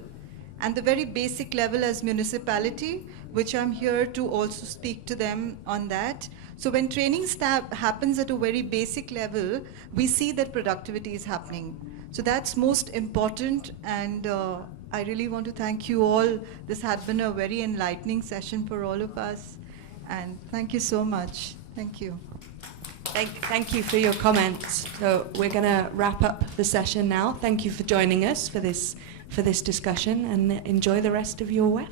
and the very basic level as municipality, which I'm here to also speak to them on that. So when training happens at a very basic level, we see that productivity is happening. So that's most important, and I really want to thank you all. This had been a very enlightening session for all of us, and thank you so much. Thank you. Thank you for your comments. So we're going to wrap up the session now. Thank you for joining us for this discussion, and enjoy the rest of your WEF.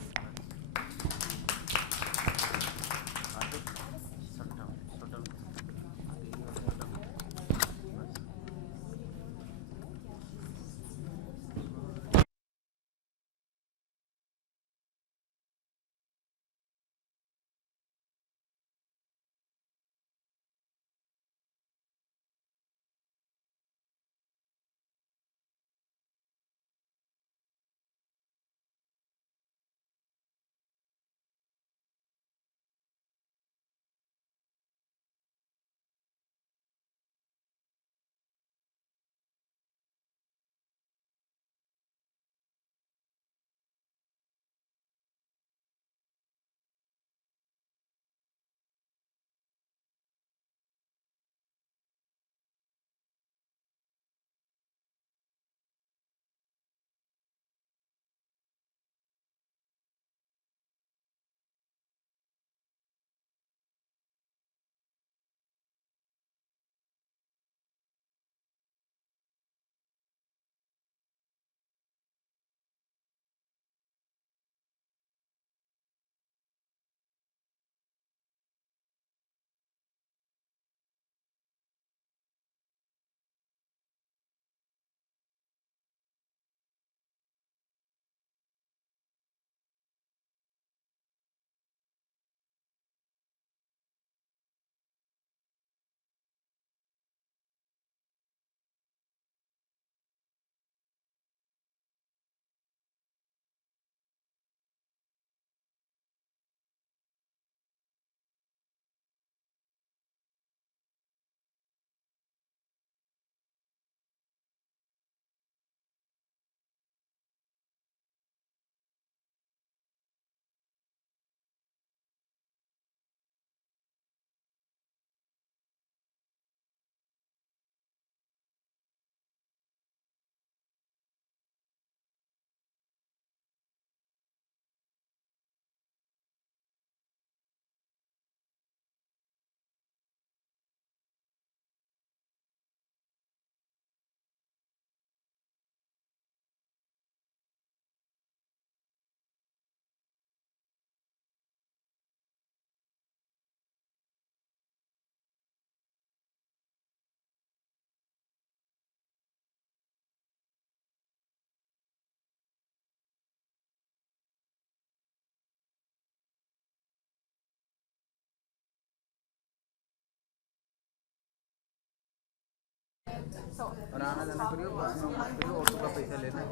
और आना जाना करियो, बस में मत करियो, auto का पैसा लेना है।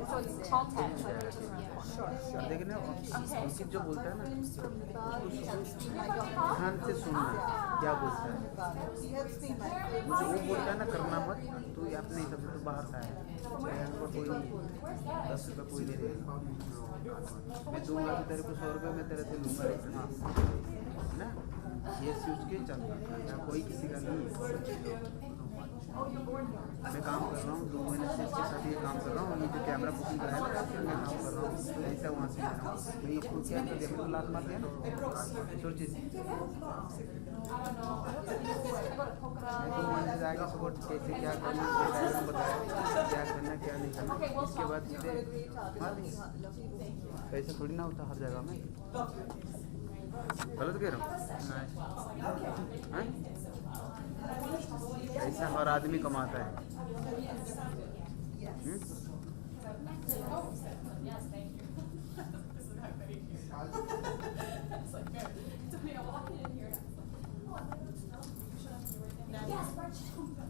देखना अंकित जो बोलता है ना, ध्यान से सुनना क्या बोलता है। मुझे वो बोलता है ना करना मत, तू अपने हिसाब से तो बाहर का है, कोई 10 रुपये कोई नहीं देगा। मैं दूंगा तो तेरे को 100 रुपये मैं तेरे से लूँगा ना, ये सोच के चलना, कोई किसी का नहीं। मैं काम कर रहा हूँ 2 महीने से इसके साथ ये काम कर रहा हूँ, ये जो कैमरा बुकिंग का है ना, मैं काम कर रहा हूँ, ऐसा वहाँ से मैं इसको क्या कर दिया, मेरे को लात मार दिया ना, सोचिए 2 महीने से आगे सब कैसे क्या करना, बताया क्या करना क्या नहीं करना, इसके बाद मुझे मार दिया। पैसा थोड़ी ना होता हर जगह में, गलत कह रहा हूँ। ऐसा हर आदमी कमाता है।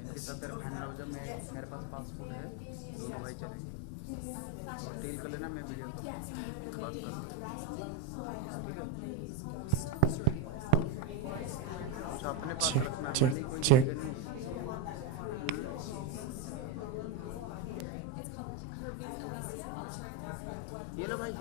इनके साथ फाइनल हो जब मेरे पास पासपोर्ट है, दोनों भाई चलेंगे और डील कर लेना। ना मैं वीडियो तो बात कर अच्छा अपने पास check, रखना check, वाली कोई check. चीज़ नहीं। ये लो भाई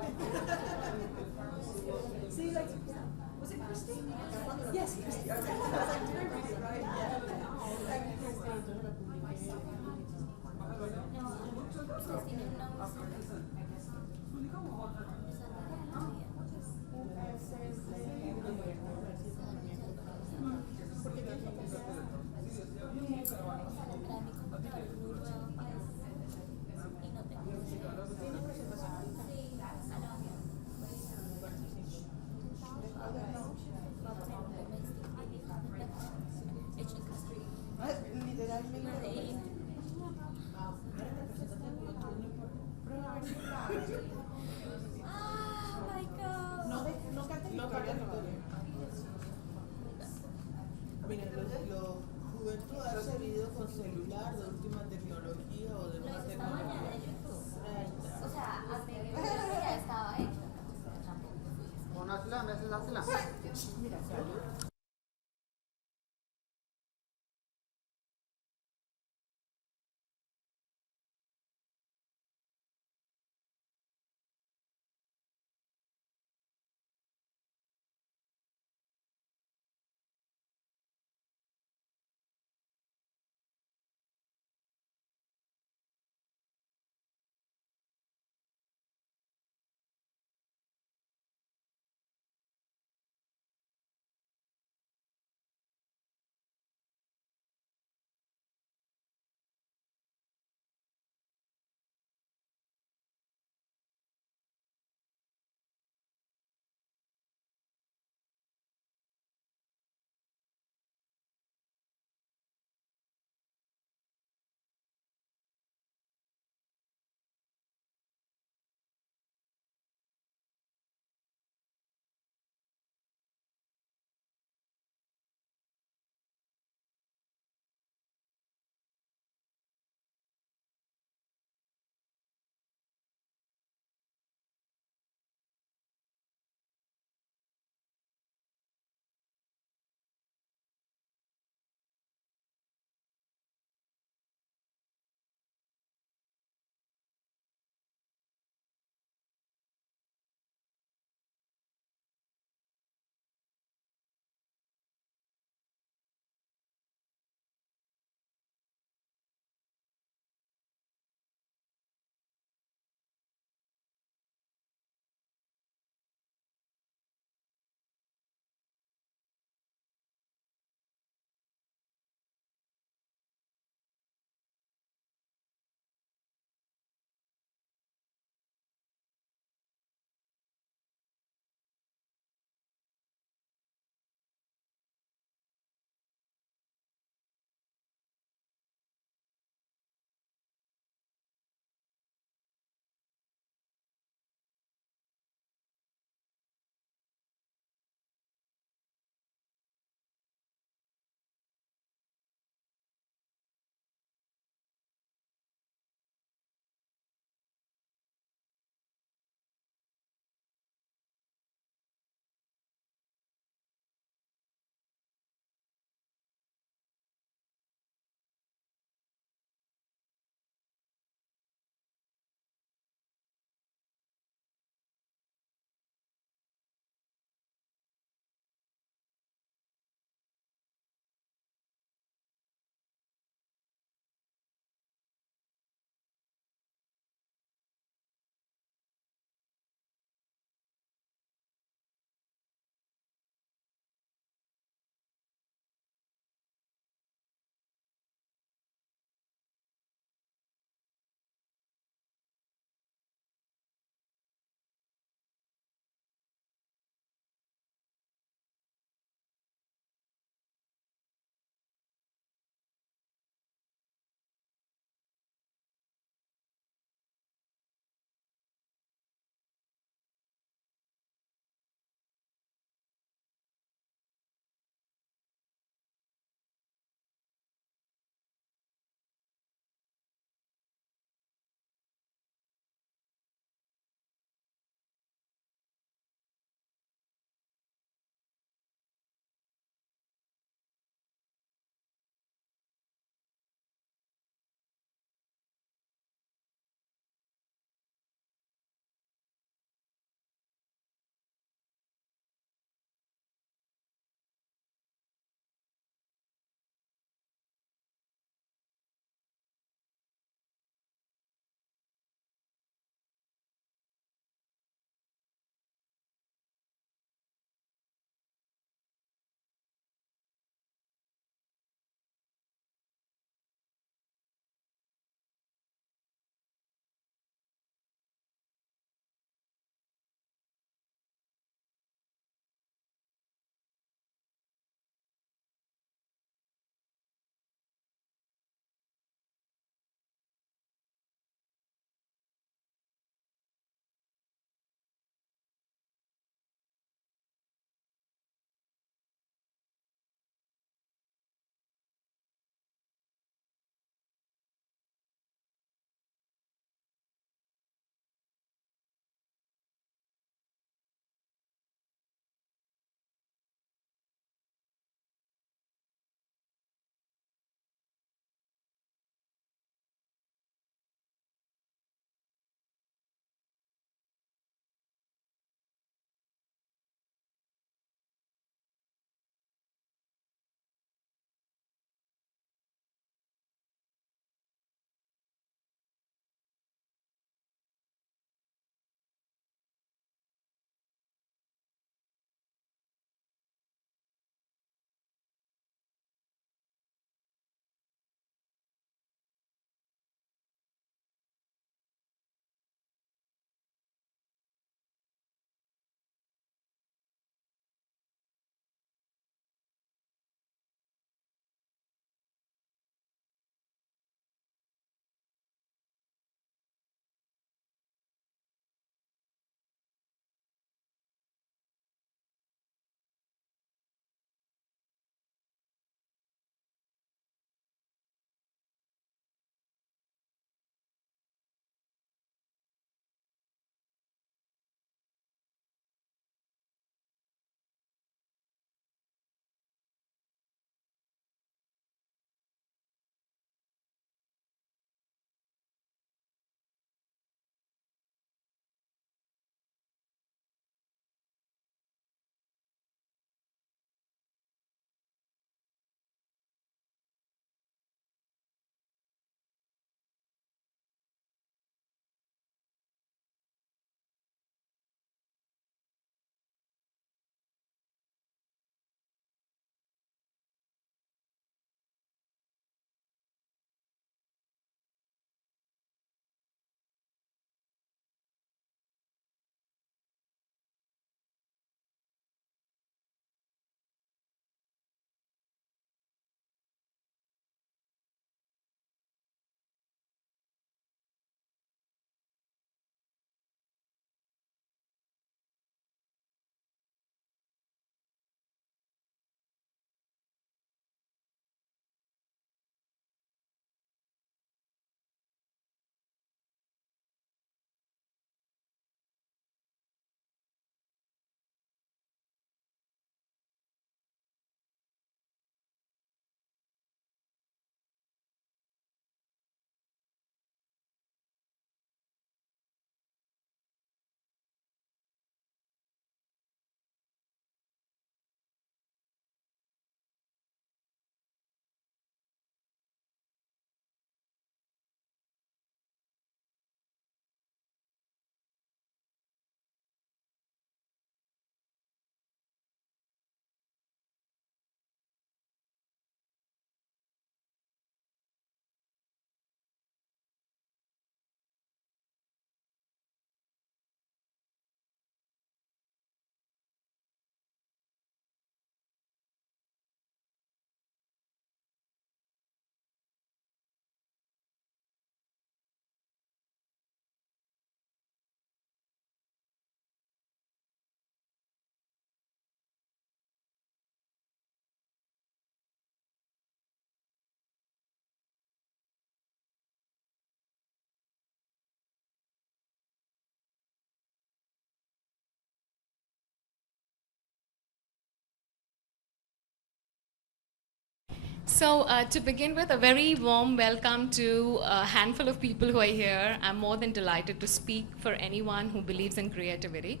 So to begin with, a very warm welcome to a handful of people who are here. I'm more than delighted to speak for anyone who believes in creativity.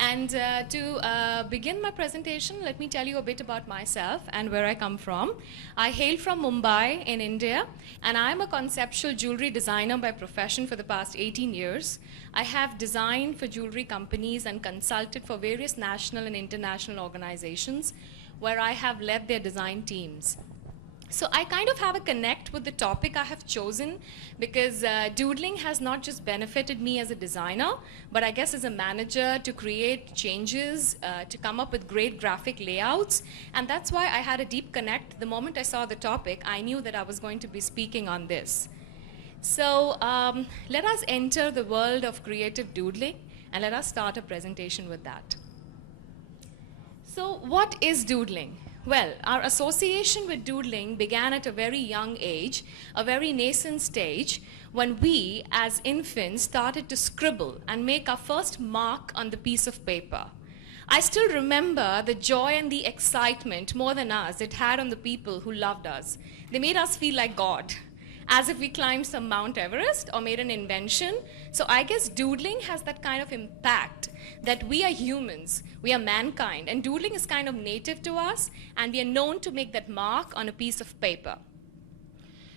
And to begin my presentation, let me tell you a bit about myself and where I come from. I hail from Mumbai in India, and I'm a conceptual jewelry designer by profession for the past 18 years. I have designed for jewelry companies and consulted for various national and international organizations where I have led their design teams. So I kind of have a connect with the topic I have chosen because doodling has not just benefited me as a designer, but I guess as a manager to create changes, to come up with great graphic layouts. And that's why I had a deep connect. The moment I saw the topic, I knew that I was going to be speaking on this. So let us enter the world of creative doodling, and let us start a presentation with that. So what is doodling? Well, our association with doodling began at a very young age, a very nascent stage, when we, as infants, started to scribble and make our first mark on the piece of paper. I still remember the joy and the excitement, more than us, it had on the people who loved us. They made us feel like God, as if we climbed some Mount Everest or made an invention. So I guess doodling has that kind of impact that we are humans, we are mankind, and doodling is kind of native to us, and we are known to make that mark on a piece of paper.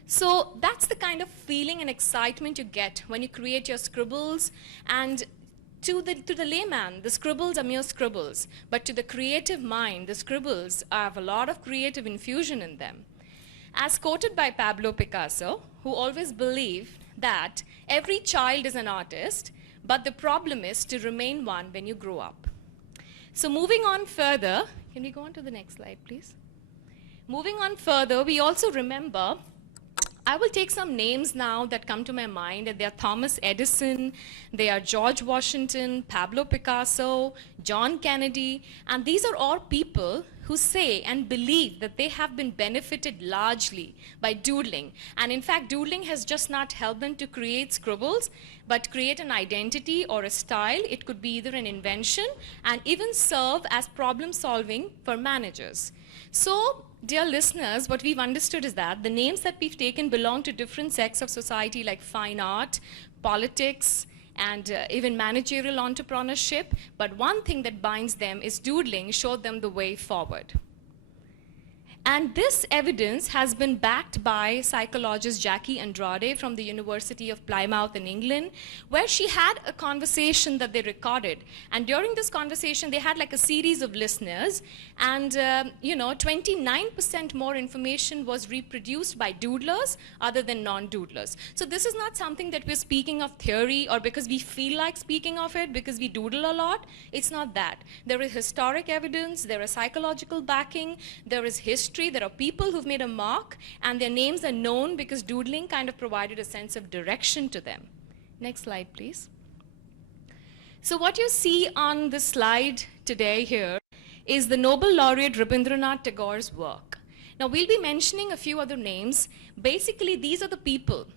So that's the kind of feeling and excitement you get when you create your scribbles, and to the layman, the scribbles are mere scribbles, but to the creative mind, the scribbles have a lot of creative infusion in them. As quoted by Pablo Picasso, who always believed that every child is an artist, but the problem is to remain one when you grow up. So moving on further, can we go on to the next slide, please? Moving on further, we also remember, I will take some names now that come to my mind, and they are Thomas Edison, they are George Washington, Pablo Picasso, John Kennedy, and these are all people who say and believe that they have been benefited largely by doodling. And in fact, doodling has just not helped them to create scribbles, but create an identity or a style. It could be either an invention and even serve as problem solving for managers. So, dear listeners, what we've understood is that the names that we've taken belong to different sects of society like fine art, politics, and even managerial entrepreneurship, but one thing that binds them is doodling showed them the way forward. And this evidence has been backed by psychologist Jackie Andrade from the University of Plymouth in England, where she had a conversation that they recorded. And during this conversation, they had like a series of listeners, and 29% more information was reproduced by doodlers other than non-doodlers. So this is not something that we're speaking of theory or because we feel like speaking of it because we doodle a lot. It's not that. There is historic evidence, there is psychological backing, there is history. There are people who've made a mark, and their names are known because doodling kind of provided a sense of direction to them. Next slide, please. So what you see on this slide today here is the Nobel laureate Rabindranath Tagore's work. Now, we'll be mentioning a few other names. Basically, these are the people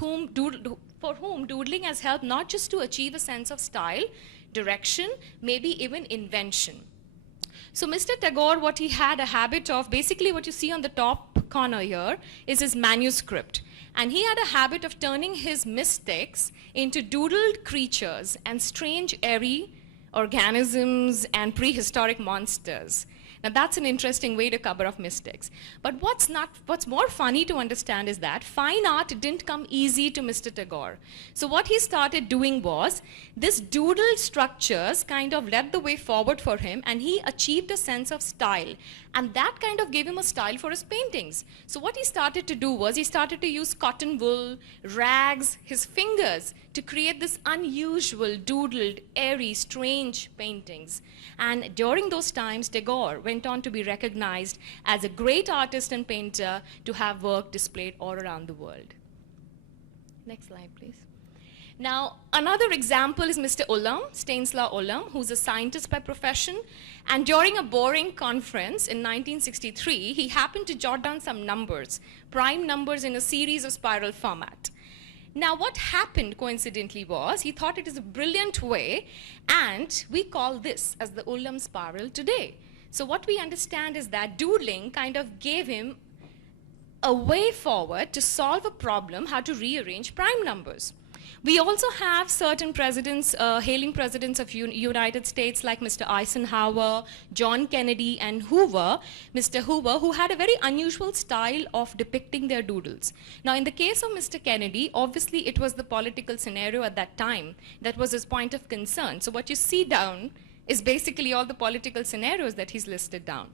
for whom doodling has helped not just to achieve a sense of style, direction, maybe even invention. So Mr. Tagore, what he had a habit of, basically what you see on the top corner here is his manuscript. And he had a habit of turning his mystics into doodled creatures and strange airy organisms and prehistoric monsters. Now that's an interesting way to cover up mystics. But what's more funny to understand is that fine art didn't come easy to Mr. Tagore. So what he started doing was, this doodled structures kind of led the way forward for him, and he achieved a sense of style. And that kind of gave him a style for his paintings. So what he started to do was, he started to use cotton wool, rags, his fingers, to create this unusual, doodled, airy, strange paintings. And during those times, Tagore went on to be recognized as a great artist and painter, to have work displayed all around the world. Next slide, please. Now, another example is Mr. Ulam, Stanislaw Ulam, who's a scientist by profession. And during a boring conference in 1963, he happened to jot down some numbers, prime numbers in a series of spiral format. Now, what happened coincidentally was, he thought it is a brilliant way, and we call this as the Ulam spiral today. So what we understand is that doodling kind of gave him a way forward to solve a problem, how to rearrange prime numbers. We also have certain presidents, hailing presidents of United States like Mr. Eisenhower, John Kennedy, and Hoover, Mr. Hoover, who had a very unusual style of depicting their doodles. Now, in the case of Mr. Kennedy, obviously it was the political scenario at that time that was his point of concern. So what you see down is basically all the political scenarios that he's listed down.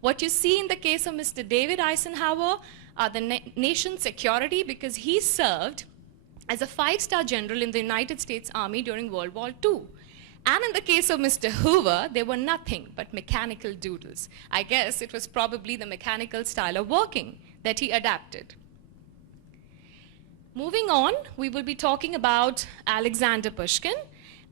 What you see in the case of Mr. David Eisenhower are the nation's security, because he served as a 5-star general in the United States Army during World War II. And in the case of Mr. Hoover, they were nothing but mechanical doodles. I guess it was probably the mechanical style of working that he adapted. Moving on, we will be talking about Alexander Pushkin,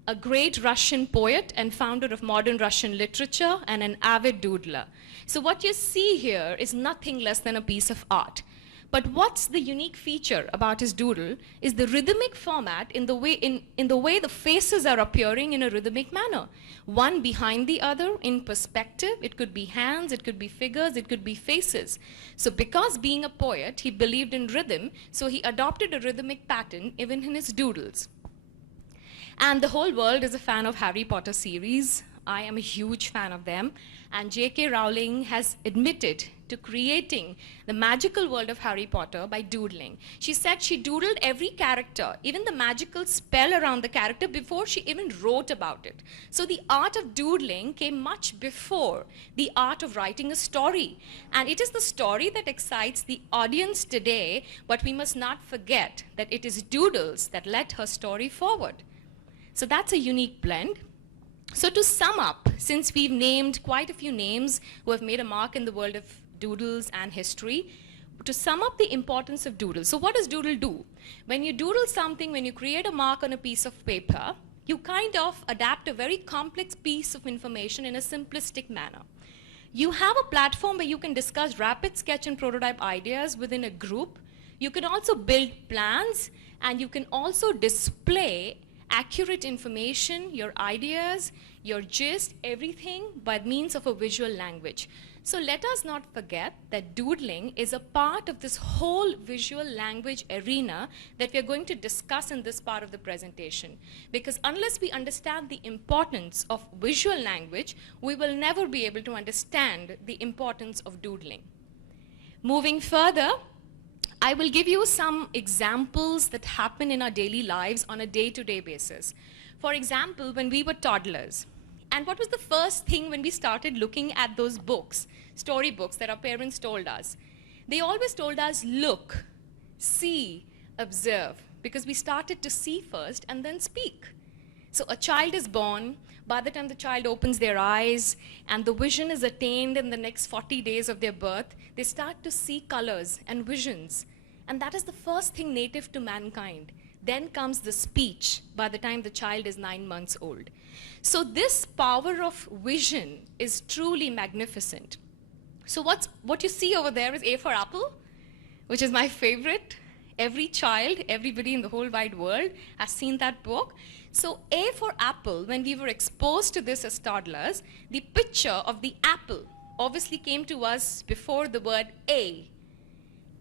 a great Russian poet and founder of modern Russian literature and an avid doodler. So what you see here is nothing less than a piece of art. But what's the unique feature about his doodle is the rhythmic format in the way the faces are appearing in a rhythmic manner. One behind the other in perspective. It could be hands, it could be figures, it could be faces. So because being a poet, he believed in rhythm, so he adopted a rhythmic pattern even in his doodles. And the whole world is a fan of Harry Potter series. I am a huge fan of them. And J.K. Rowling has admitted to creating the magical world of Harry Potter by doodling. She said she doodled every character, even the magical spell around the character, before she even wrote about it. So the art of doodling came much before the art of writing a story. And it is the story that excites the audience today, but we must not forget that it is doodles that led her story forward. So that's a unique blend. So to sum up, since we've named quite a few names who have made a mark in the world of doodles and history, to sum up the importance of doodles. So what does doodle do? When you doodle something, when you create a mark on a piece of paper, you kind of adapt a very complex piece of information in a simplistic manner. You have a platform where you can discuss rapid sketch and prototype ideas within a group. You can also build plans, and you can also display accurate information, your ideas, your gist, everything by means of a visual language. So let us not forget that doodling is a part of this whole visual language arena that we are going to discuss in this part of the presentation. Because unless we understand the importance of visual language, we will never be able to understand the importance of doodling. Moving further, I will give you some examples that happen in our daily lives on a day-to-day basis. For example, when we were toddlers, and what was the first thing when we started looking at those books, storybooks that our parents told us? They always told us, look, see, observe, because we started to see first and then speak. So a child is born. By the time the child opens their eyes and the vision is attained in the next 40 days of their birth, they start to see colors and visions. And that is the first thing native to mankind. Then comes the speech by the time the child is 9 months old. So this power of vision is truly magnificent. So what you see over there is A for apple, which is my favorite. Every child, everybody in the whole wide world has seen that book. So A for apple, when we were exposed to this as toddlers, the picture of the apple obviously came to us before the word A.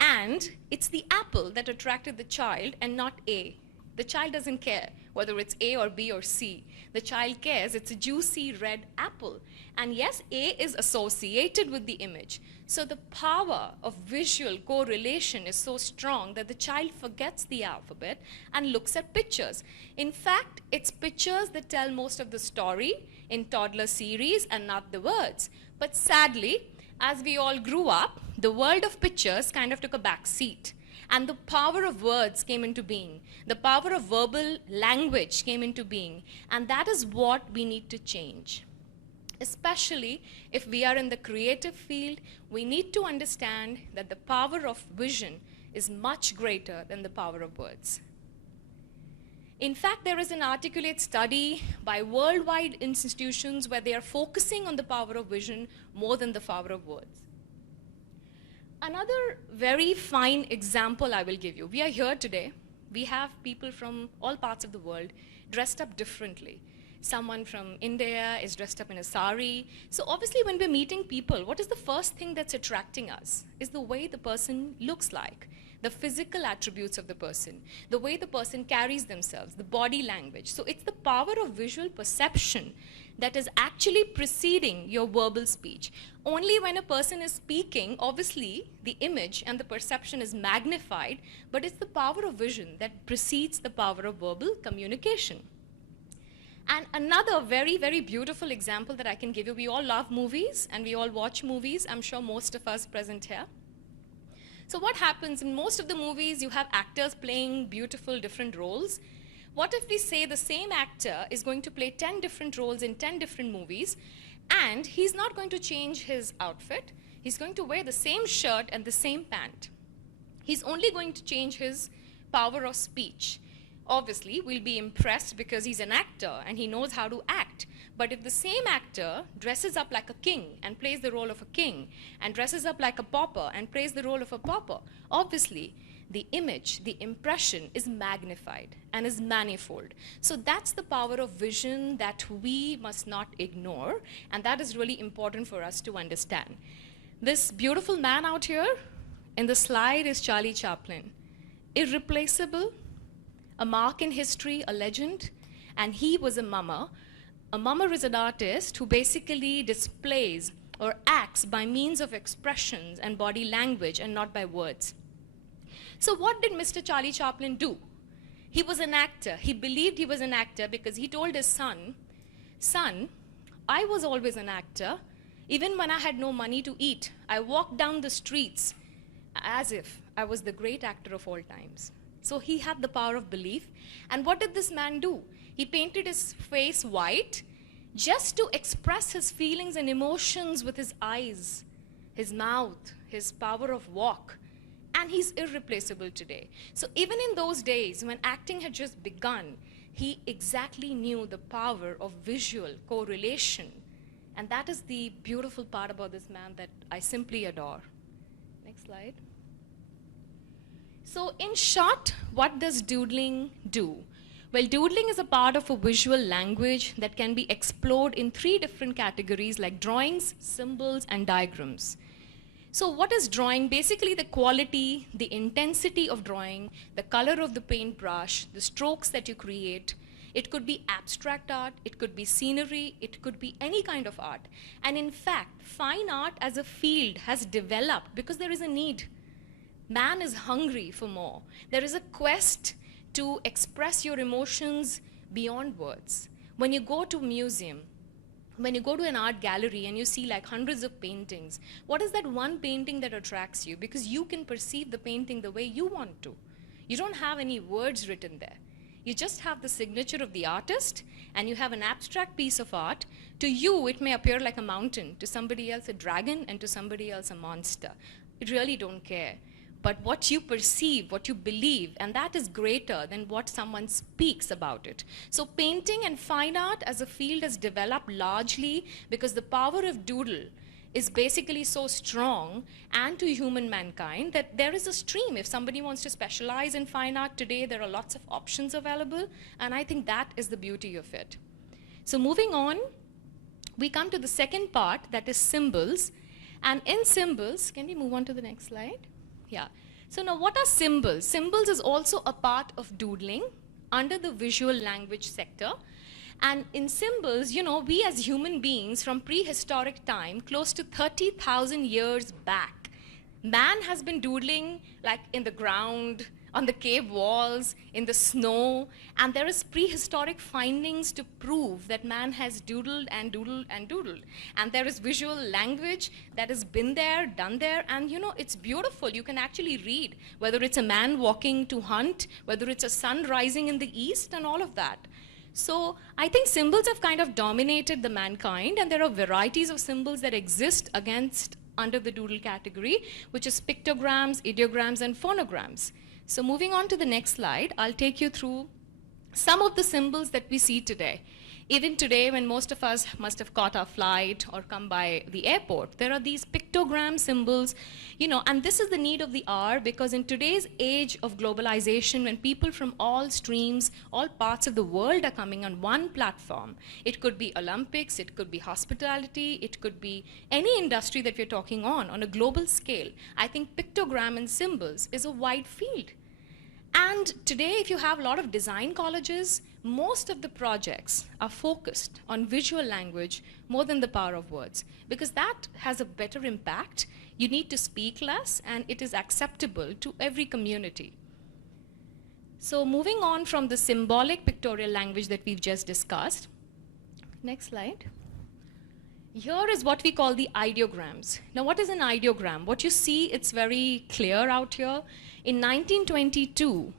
And it's the apple that attracted the child and not A. The child doesn't care whether it's A or B or C. The child cares it's a juicy red apple. And yes, A is associated with the image. So the power of visual correlation is so strong that the child forgets the alphabet and looks at pictures. In fact, it's pictures that tell most of the story in toddler series and not the words. But sadly, as we all grew up, the world of pictures kind of took a back seat. And the power of words came into being. The power of verbal language came into being. And that is what we need to change. Especially if we are in the creative field, we need to understand that the power of vision is much greater than the power of words. In fact, there is an articulate study by worldwide institutions where they are focusing on the power of vision more than the power of words. Another very fine example I will give you. We are here today. We have people from all parts of the world dressed up differently. Someone from India is dressed up in a sari. So obviously when we're meeting people, what is the first thing that's attracting us? Is the way the person looks like, the physical attributes of the person, the way the person carries themselves, the body language. So it's the power of visual perception that is actually preceding your verbal speech. Only when a person is speaking, obviously the image and the perception is magnified, but it's the power of vision that precedes the power of verbal communication. And another very, very beautiful example that I can give you, we all love movies and we all watch movies. I'm sure most of us present here. So what happens in most of the movies, you have actors playing beautiful different roles. What if we say the same actor is going to play 10 different roles in 10 different movies, and he's not going to change his outfit, he's going to wear the same shirt and the same pant. He's only going to change his power of speech. Obviously, we'll be impressed because he's an actor and he knows how to act. But if the same actor dresses up like a king and plays the role of a king, and dresses up like a pauper and plays the role of a pauper, obviously, the image, the impression is magnified and is manifold. So that's the power of vision that we must not ignore, and that is really important for us to understand. This beautiful man out here in the slide is Charlie Chaplin. Irreplaceable, a mark in history, a legend, and he was a mummer. A mummer is an artist who basically displays or acts by means of expressions and body language and not by words. So what did Mr. Charlie Chaplin do? He was an actor. He believed he was an actor because he told his son, "Son, I was always an actor. Even when I had no money to eat, I walked down the streets as if I was the great actor of all times." So he had the power of belief. And what did this man do? He painted his face white just to express his feelings and emotions with his eyes, his mouth, his power of walk. And he's irreplaceable today. So even in those days when acting had just begun, he exactly knew the power of visual correlation. And that is the beautiful part about this man that I simply adore. Next slide. So in short, what does doodling do? Well, doodling is a part of a visual language that can be explored in 3 different categories like drawings, symbols, and diagrams. So what is drawing? Basically the quality, the intensity of drawing, the color of the paintbrush, the strokes that you create. It could be abstract art, it could be scenery, it could be any kind of art. And in fact, fine art as a field has developed because there is a need. Man is hungry for more. There is a quest to express your emotions beyond words. When you go to a museum, when you go to an art gallery and you see like hundreds of paintings, what is that one painting that attracts you? Because you can perceive the painting the way you want to. You don't have any words written there. You just have the signature of the artist and you have an abstract piece of art. To you, it may appear like a mountain. To somebody else, a dragon, and to somebody else, a monster. You really don't care. But what you perceive, what you believe, and that is greater than what someone speaks about it. So painting and fine art as a field has developed largely because the power of doodle is basically so strong and to human mankind that there is a stream. If somebody wants to specialize in fine art today, there are lots of options available, and I think that is the beauty of it. So moving on, we come to the second part, that is symbols. And in symbols, can we move on to the next slide? Yeah. So now what are symbols? Symbols is also a part of doodling under the visual language sector. And in symbols, you know, we as human beings from prehistoric time, close to 30,000 years back, man has been doodling like in the ground, on the cave walls, in the snow, and there is prehistoric findings to prove that man has doodled and doodled and doodled. And there is visual language that has been there, done there, and you know, it's beautiful. You can actually read whether it's a man walking to hunt, whether it's a sun rising in the east, and all of that. So I think symbols have kind of dominated the mankind, and there are varieties of symbols that exist under the doodle category, which is pictograms, ideograms, and phonograms. So moving on to the next slide, I'll take you through some of the symbols that we see today. Even today, when most of us must have caught our flight or come by the airport, there are these pictogram symbols, and this is the need of the hour, because in today's age of globalization, when people from all streams, all parts of the world are coming on one platform, it could be Olympics, it could be hospitality, it could be any industry that we're talking on a global scale. I think pictogram and symbols is a wide field. And today, if you have a lot of design colleges, most of the projects are focused on visual language more than the power of words, because that has a better impact. You need to speak less, and it is acceptable to every community. So moving on from the symbolic pictorial language that we've just discussed, next slide. Here is what we call the ideograms. Now, what is an ideogram? What you see, it's very clear out here. In 1922,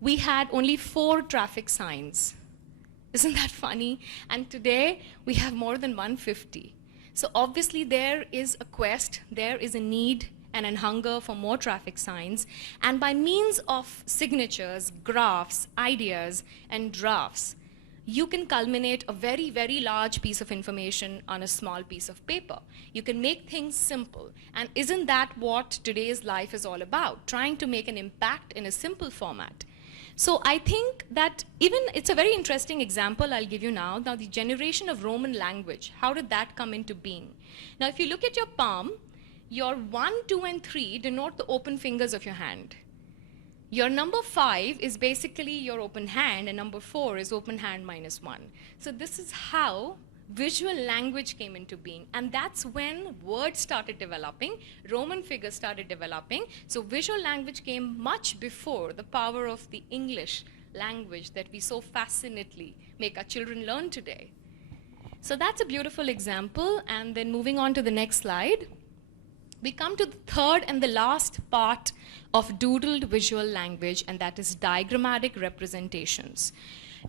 we had only 4 traffic signs. Isn't that funny? And today, we have more than 150. So obviously, there is a quest, there is a need and a hunger for more traffic signs. And by means of signatures, graphs, ideas, and drafts, you can culminate a very, very large piece of information on a small piece of paper. You can make things simple. And isn't that what today's life is all about? Trying to make an impact in a simple format. So I think that it's a very interesting example I'll give you now. Now, the generation of Roman language, how did that come into being? Now, if you look at your palm, your 1, 2, and 3 denote the open fingers of your hand. Your number 5 is basically your open hand, and number 4 is open hand -1. So this is how visual language came into being. And that's when words started developing, Roman figures started developing. So visual language came much before the power of the English language that we so fascinately make our children learn today. So that's a beautiful example. And then moving on to the next slide, we come to the third and the last part of doodled visual language, and that is diagrammatic representations.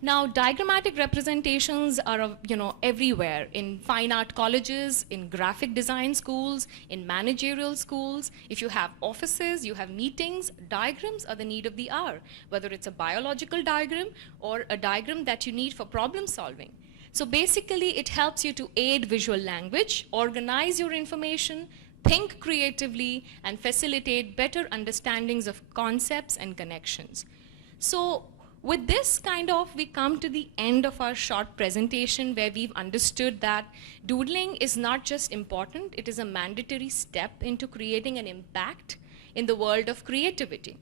Now, diagrammatic representations are, everywhere in fine art colleges, in graphic design schools, in managerial schools. If you have offices, you have meetings, diagrams are the need of the hour, whether it's a biological diagram or a diagram that you need for problem solving. So basically, it helps you to aid visual language, organize your information, think creatively, and facilitate better understandings of concepts and connections. So with this we come to the end of our short presentation, where we've understood that doodling is not just important, it is a mandatory step into creating an impact in the world of creativity.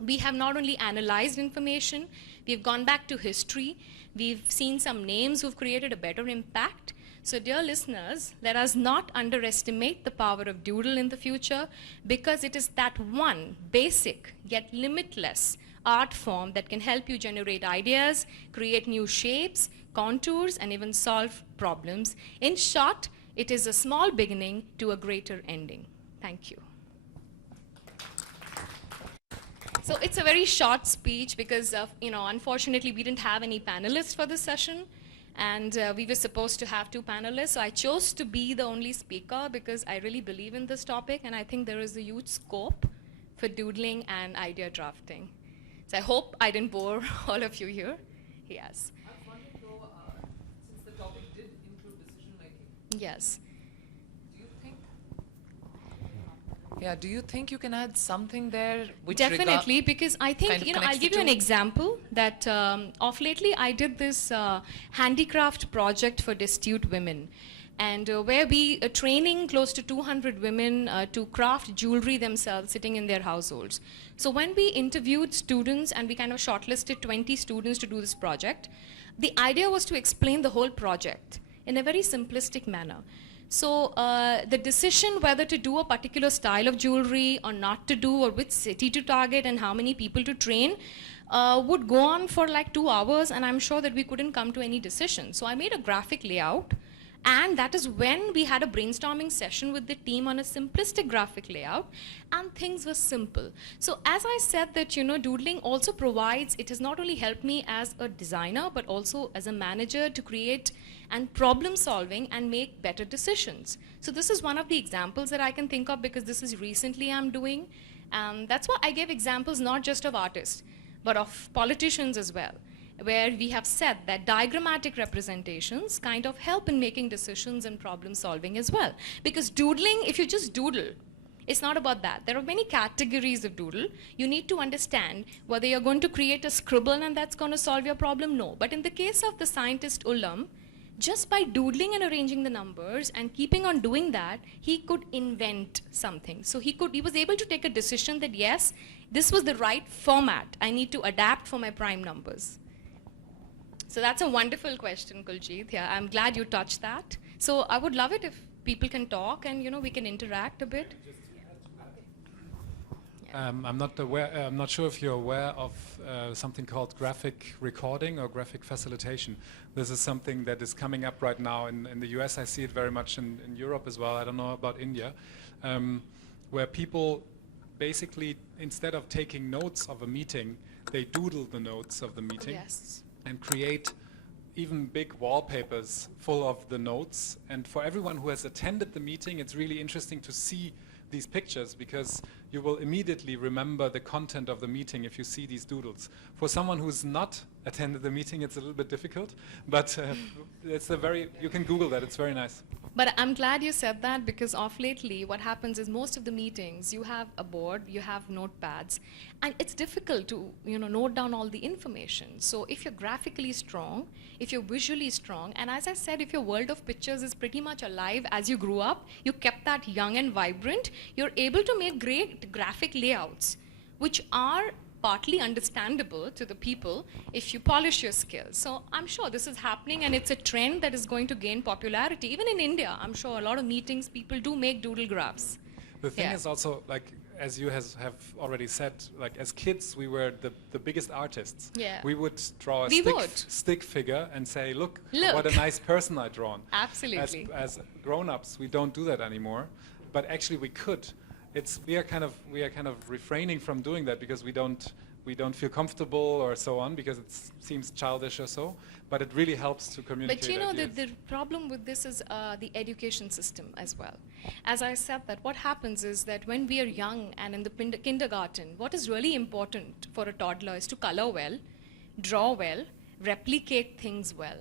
We have not only analyzed information, we've gone back to history, we've seen some names who've created a better impact. So dear listeners, let us not underestimate the power of doodle in the future, because it is that one basic yet limitless art form that can help you generate ideas, create new shapes, contours, and even solve problems. In short, it is a small beginning to a greater ending. Thank you. So it's a very short speech because unfortunately we didn't have any panelists for this session. And we were supposed to have 2 panelists, so I chose to be the only speaker because I really believe in this topic, and I think there is a huge scope for doodling and idea drafting. So I hope I didn't bore all of you here. Yes. I was wondering though, since the topic did include decision making. Yes. Do you think you can add something there? Which Definitely, because I think, I'll give you an example that of lately I did this handicraft project for destitute women, and where we are training close to 200 women to craft jewelry themselves sitting in their households. So when we interviewed students and we kind of shortlisted 20 students to do this project, the idea was to explain the whole project in a very simplistic manner. So the decision whether to do a particular style of jewelry or not to do, or which city to target and how many people to train, would go on for like 2 hours, and I'm sure that we couldn't come to any decision. So I made a graphic layout, and that is when we had a brainstorming session with the team on a simplistic graphic layout, and things were simple. So as I said that, doodling also provides, it has not only helped me as a designer, but also as a manager to create and problem solving and make better decisions. So this is one of the examples that I can think of, because this is recently I'm doing. That's why I gave examples not just of artists, but of politicians as well. where we have said that diagrammatic representations kind of help in making decisions and problem solving as well. Because doodling, if you just doodle, it's not about that. There are many categories of doodle. You need to understand whether you're going to create a scribble and that's going to solve your problem. No. But in the case of the scientist Ulam, just by doodling and arranging the numbers and keeping on doing that, he could invent something. So he was able to take a decision that yes, this was the right format I need to adapt for my prime numbers. So that's a wonderful question, Kuljit. Yeah, I'm glad you touched that. So I would love it if people can talk and we can interact a bit. I'm not sure if you're aware of something called graphic recording or graphic facilitation. This is something that is coming up right now in the US. I see it very much in Europe as well. I don't know about India, where people basically, instead of taking notes of a meeting, they doodle the notes of the meeting and create even big wallpapers full of the notes. And for everyone who has attended the meeting, it's really interesting to see these pictures, because you will immediately remember the content of the meeting if you see these doodles. For someone who's not attended the meeting, it's a little bit difficult, but you can Google that, it's very nice. But I'm glad you said that, because of lately what happens is most of the meetings, you have a board, you have notepads, and it's difficult to note down all the information. So if you're graphically strong, if you're visually strong, and as I said, if your world of pictures is pretty much alive as you grew up, you kept that young and vibrant, you're able to make great graphic layouts, which are partly understandable to the people if you polish your skills. So I'm sure this is happening, and it's a trend that is going to gain popularity. Even in India, I'm sure a lot of meetings, people do make doodle graphs. The thing is also, like, as you have already said, like as kids, we were the biggest artists. Yeah. We would draw a stick figure and say, look, what a nice person I drawn. Absolutely. As grown-ups, we don't do that anymore, but actually we could. We are kind of refraining from doing that because we don't feel comfortable or so on, because it seems childish or so, but it really helps to communicate. But the problem with this is the education system as well. As I said, that what happens is that when we are young and in the kindergarten, what is really important for a toddler is to color well, draw well, replicate things well.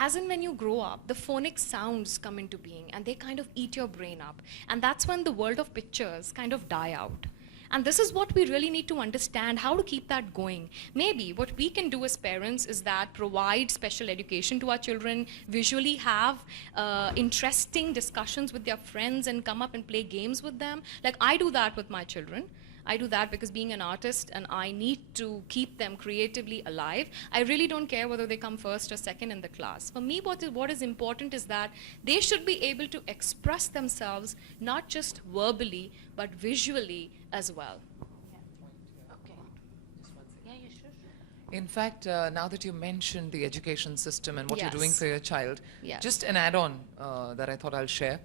As in when you grow up, the phonic sounds come into being and they kind of eat your brain up. And that's when the world of pictures kind of die out. And this is what we really need to understand, how to keep that going. Maybe what we can do as parents is that provide special education to our children, visually have interesting discussions with their friends and come up and play games with them. Like I do that with my children. I do that because being an artist and I need to keep them creatively alive. I really don't care whether they come first or second in the class. For me, what is important is that they should be able to express themselves not just verbally, but visually as well. In fact, now that you mentioned the education system and what you're doing for your child, just an add-on that I thought I'll share.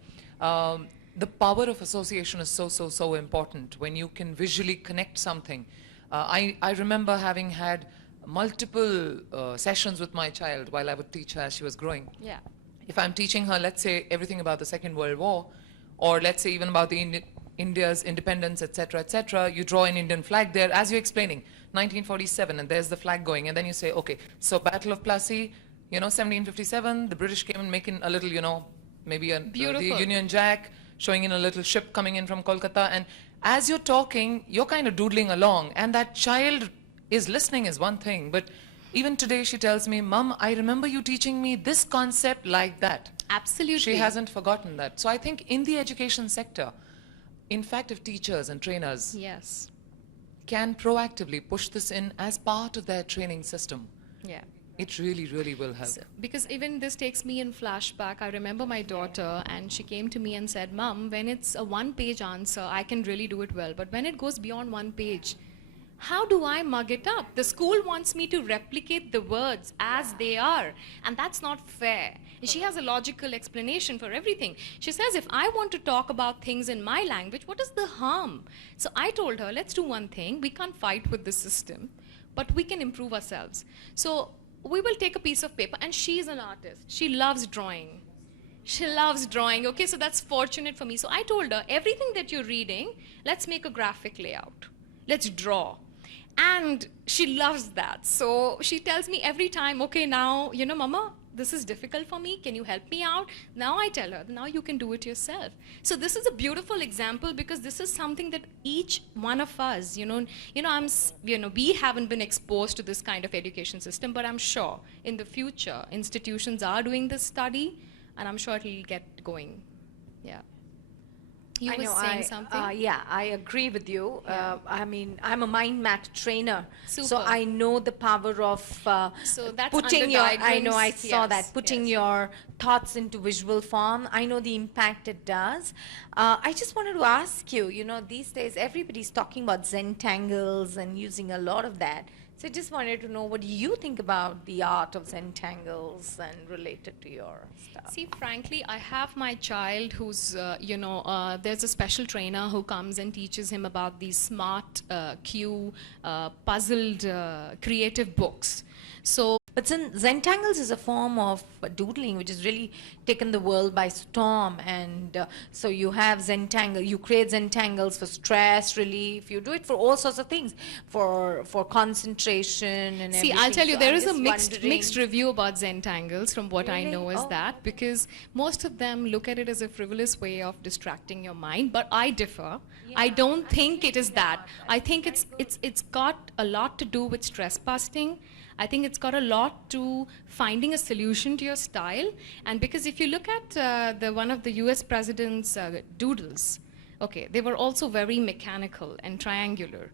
The power of association is so important when you can visually connect something. I remember having had multiple sessions with my child while I would teach her as she was growing. Yeah. If I'm teaching her, let's say, everything about the Second World War, or let's say even about the India's independence, etc., you draw an Indian flag there as you're explaining, 1947, and there's the flag going, and then you say, okay, so Battle of Plassey, 1757, the British came and making a little, maybe the Union Jack, showing in a little ship coming in from Kolkata, and as you're talking, you're kind of doodling along, and that child is listening is one thing, but even today she tells me, Mom, I remember you teaching me this concept like that. Absolutely. She hasn't forgotten that. So I think in the education sector, in fact, if teachers and trainers can proactively push this in as part of their training system, it really, really will help. Because even this takes me in flashback. I remember my daughter, and she came to me and said, Mom, when it's a one-page answer, I can really do it well. But when it goes beyond one page, how do I mug it up? The school wants me to replicate the words as they are, and that's not fair. And she has a logical explanation for everything. She says, if I want to talk about things in my language, what is the harm? So I told her, let's do one thing. We can't fight with the system, but we can improve ourselves. So we will take a piece of paper, and she's an artist. She loves drawing. She loves drawing. Okay, so that's fortunate for me. So I told her, everything that you're reading, let's make a graphic layout. Let's draw. And she loves that. So she tells me every time, okay, now, Mama, this is difficult for me. Can you help me out? Now I tell her, now you can do it yourself. So this is a beautiful example because this is something that each one of us, we haven't been exposed to this kind of education system, but I'm sure in the future institutions are doing this study, and I'm sure it'll get going. Yeah. You I were know, saying something? Yeah, I agree with you. I mean, I'm a mind math trainer, so Super. I know the power of So that's putting under your. I diagrams, know, I saw yes, that putting yes. your thoughts into visual form. I know the impact it does. I just wanted to ask you. These days everybody's talking about Zentangles and using a lot of that. So I just wanted to know, what do you think about the art of Zentangles and related to your stuff? See, frankly, I have my child who's, there's a special trainer who comes and teaches him about these smart, puzzled, creative books. So, But Zentangles is a form of doodling which has really taken the world by storm, and so you have Zentangle, you create Zentangles for stress relief, you do it for all sorts of things, for concentration and see, everything. I'll tell you, So there I'm is a just mixed review about Zentangles from what I Really? know is Oh. that, because most of them look at it as a frivolous way of distracting your mind, but I differ. I don't think it is that. I think it's got a lot to do with stress busting. I think it's got a lot to finding a solution to your style. And because if you look at one of the US president's doodles, okay, they were also very mechanical and triangular,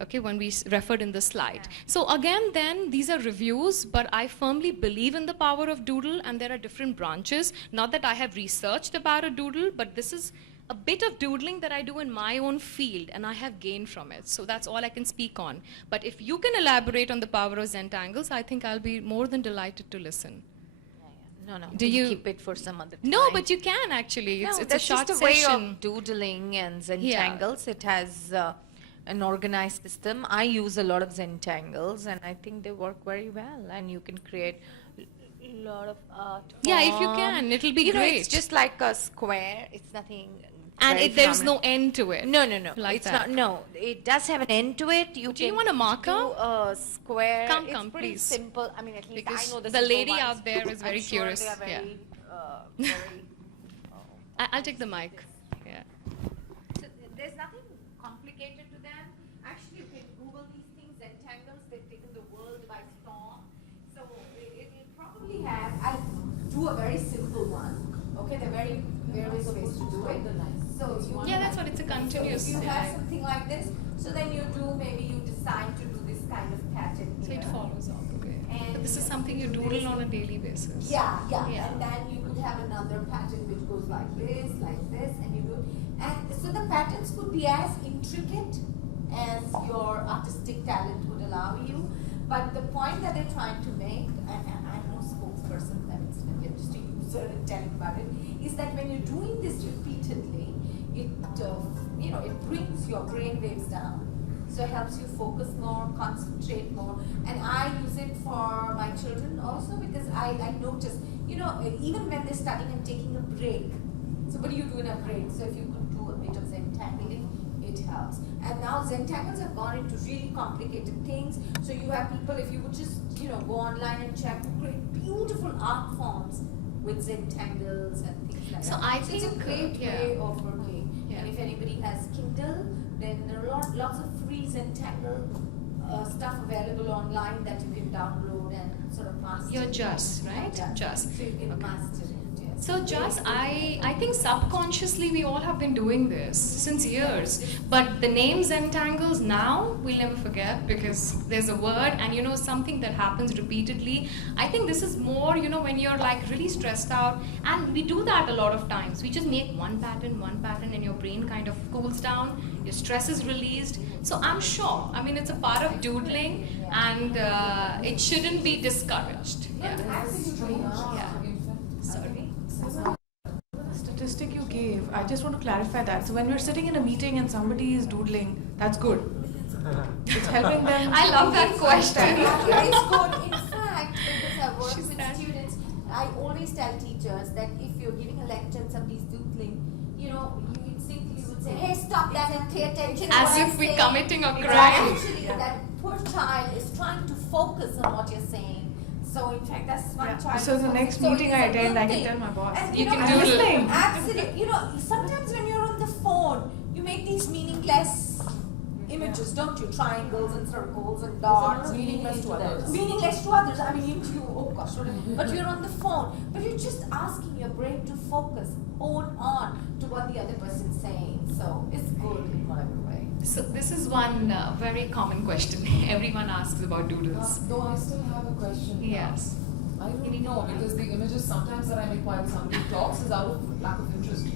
okay, when we referred in the slide. So again, then, these are reviews, but I firmly believe in the power of doodle, and there are different branches. Not that I have researched about a doodle, but this is a bit of doodling that I do in my own field, and I have gained from it. So that's all I can speak on. But if you can elaborate on the power of Zentangles, I think I'll be more than delighted to listen. No, Do we'll you keep it for some other time. No, but you can actually. It's a that's short just a way session. of doodling and Zentangles. It has an organized system. I use a lot of Zentangles, and I think they work very well. And you can create a lot of art. Yeah, if you form. can, it'll be It's great. just like a square. It's nothing. And very there's no phenomenal. end to it. No. Like It's that. not. No, it does have an end to it. Do you can want a marker? do a square. Come, it's come, pretty please. simple. I mean, at least Because I know the simple lady ones. out there is very I'm sure curious. They are very, Yeah. very. I'll take the mic. Yeah. So there's nothing complicated to them. Actually, you can Google these things, Zentangles. They've taken the world by storm. So it will probably have. I'll do a very simple one. Okay, there are various ways to do it. So you Yeah, that's what it's a continuous. So if you have something like this, so then you do, maybe you decide to do this kind of pattern So here. it follows on. Okay. And But this is something you doodle on a daily basis. yeah. Yeah. And then you could have another pattern which goes like this, and you do. And so the patterns could be as intricate as your artistic talent would allow you. But the point that they're trying to make, and I'm no spokesperson, that it's just a user and telling about it, is that when you're doing this repeatedly, it brings your brain waves down. So it helps you focus more, concentrate more. And I use it for my children also, because I notice, even when they're studying and taking a break. So what do you do in a break? So if you could do a bit of Zentangling, it helps. And now Zentangles have gone into really complicated things. So you have people, if you would just, go online and check, create beautiful art forms with Zentangles and things like So that. I It's a think, great yeah. way of working. Yeah. And if anybody has Kindle, then there are lots of free Zentangle stuff available online that you can download and sort of master. You're Just, right? Yeah. Just. So you can Okay. master it. Yes. So just, I think subconsciously we all have been doing this since years. But the name Zentangles now, we'll never forget, because there's a word and something that happens repeatedly. I think this is more, when you're like really stressed out, and we do that a lot of times. We just make one pattern and your brain kind of cools down, your stress is released. So I'm sure, it's a part of doodling, and it shouldn't be discouraged. Yeah. Yeah. Sorry. The statistic you gave, I just want to clarify that. So when we're sitting in a meeting and somebody is doodling, that's good. It's helping them. I love that question. It's good. In fact, because I work with students, I always tell teachers that if you're giving a lecture and somebody's doodling, you instinctively would say, hey, stop that and pay attention. As to what if I'm we're saying. committing a crime. Actually, that focus on what you're saying. So in fact, that's one child. So the next meeting I attend, I can tell my boss. And, You know, can do it. Absolutely. You know, sometimes when you're on the phone, you make these meaningless images, don't you? Triangles and circles and dots. Meaningless to others. Meaningless to others. I mean, to you, oh gosh, whatever. But you're on the phone. But you're just asking your brain to focus, hone on to what the other person's saying. So it's good in whatever way. So this is one very common question everyone asks about doodles. Though I still have a question. Yes. I don't know, because the images sometimes that I make while somebody talks is out of lack of interest.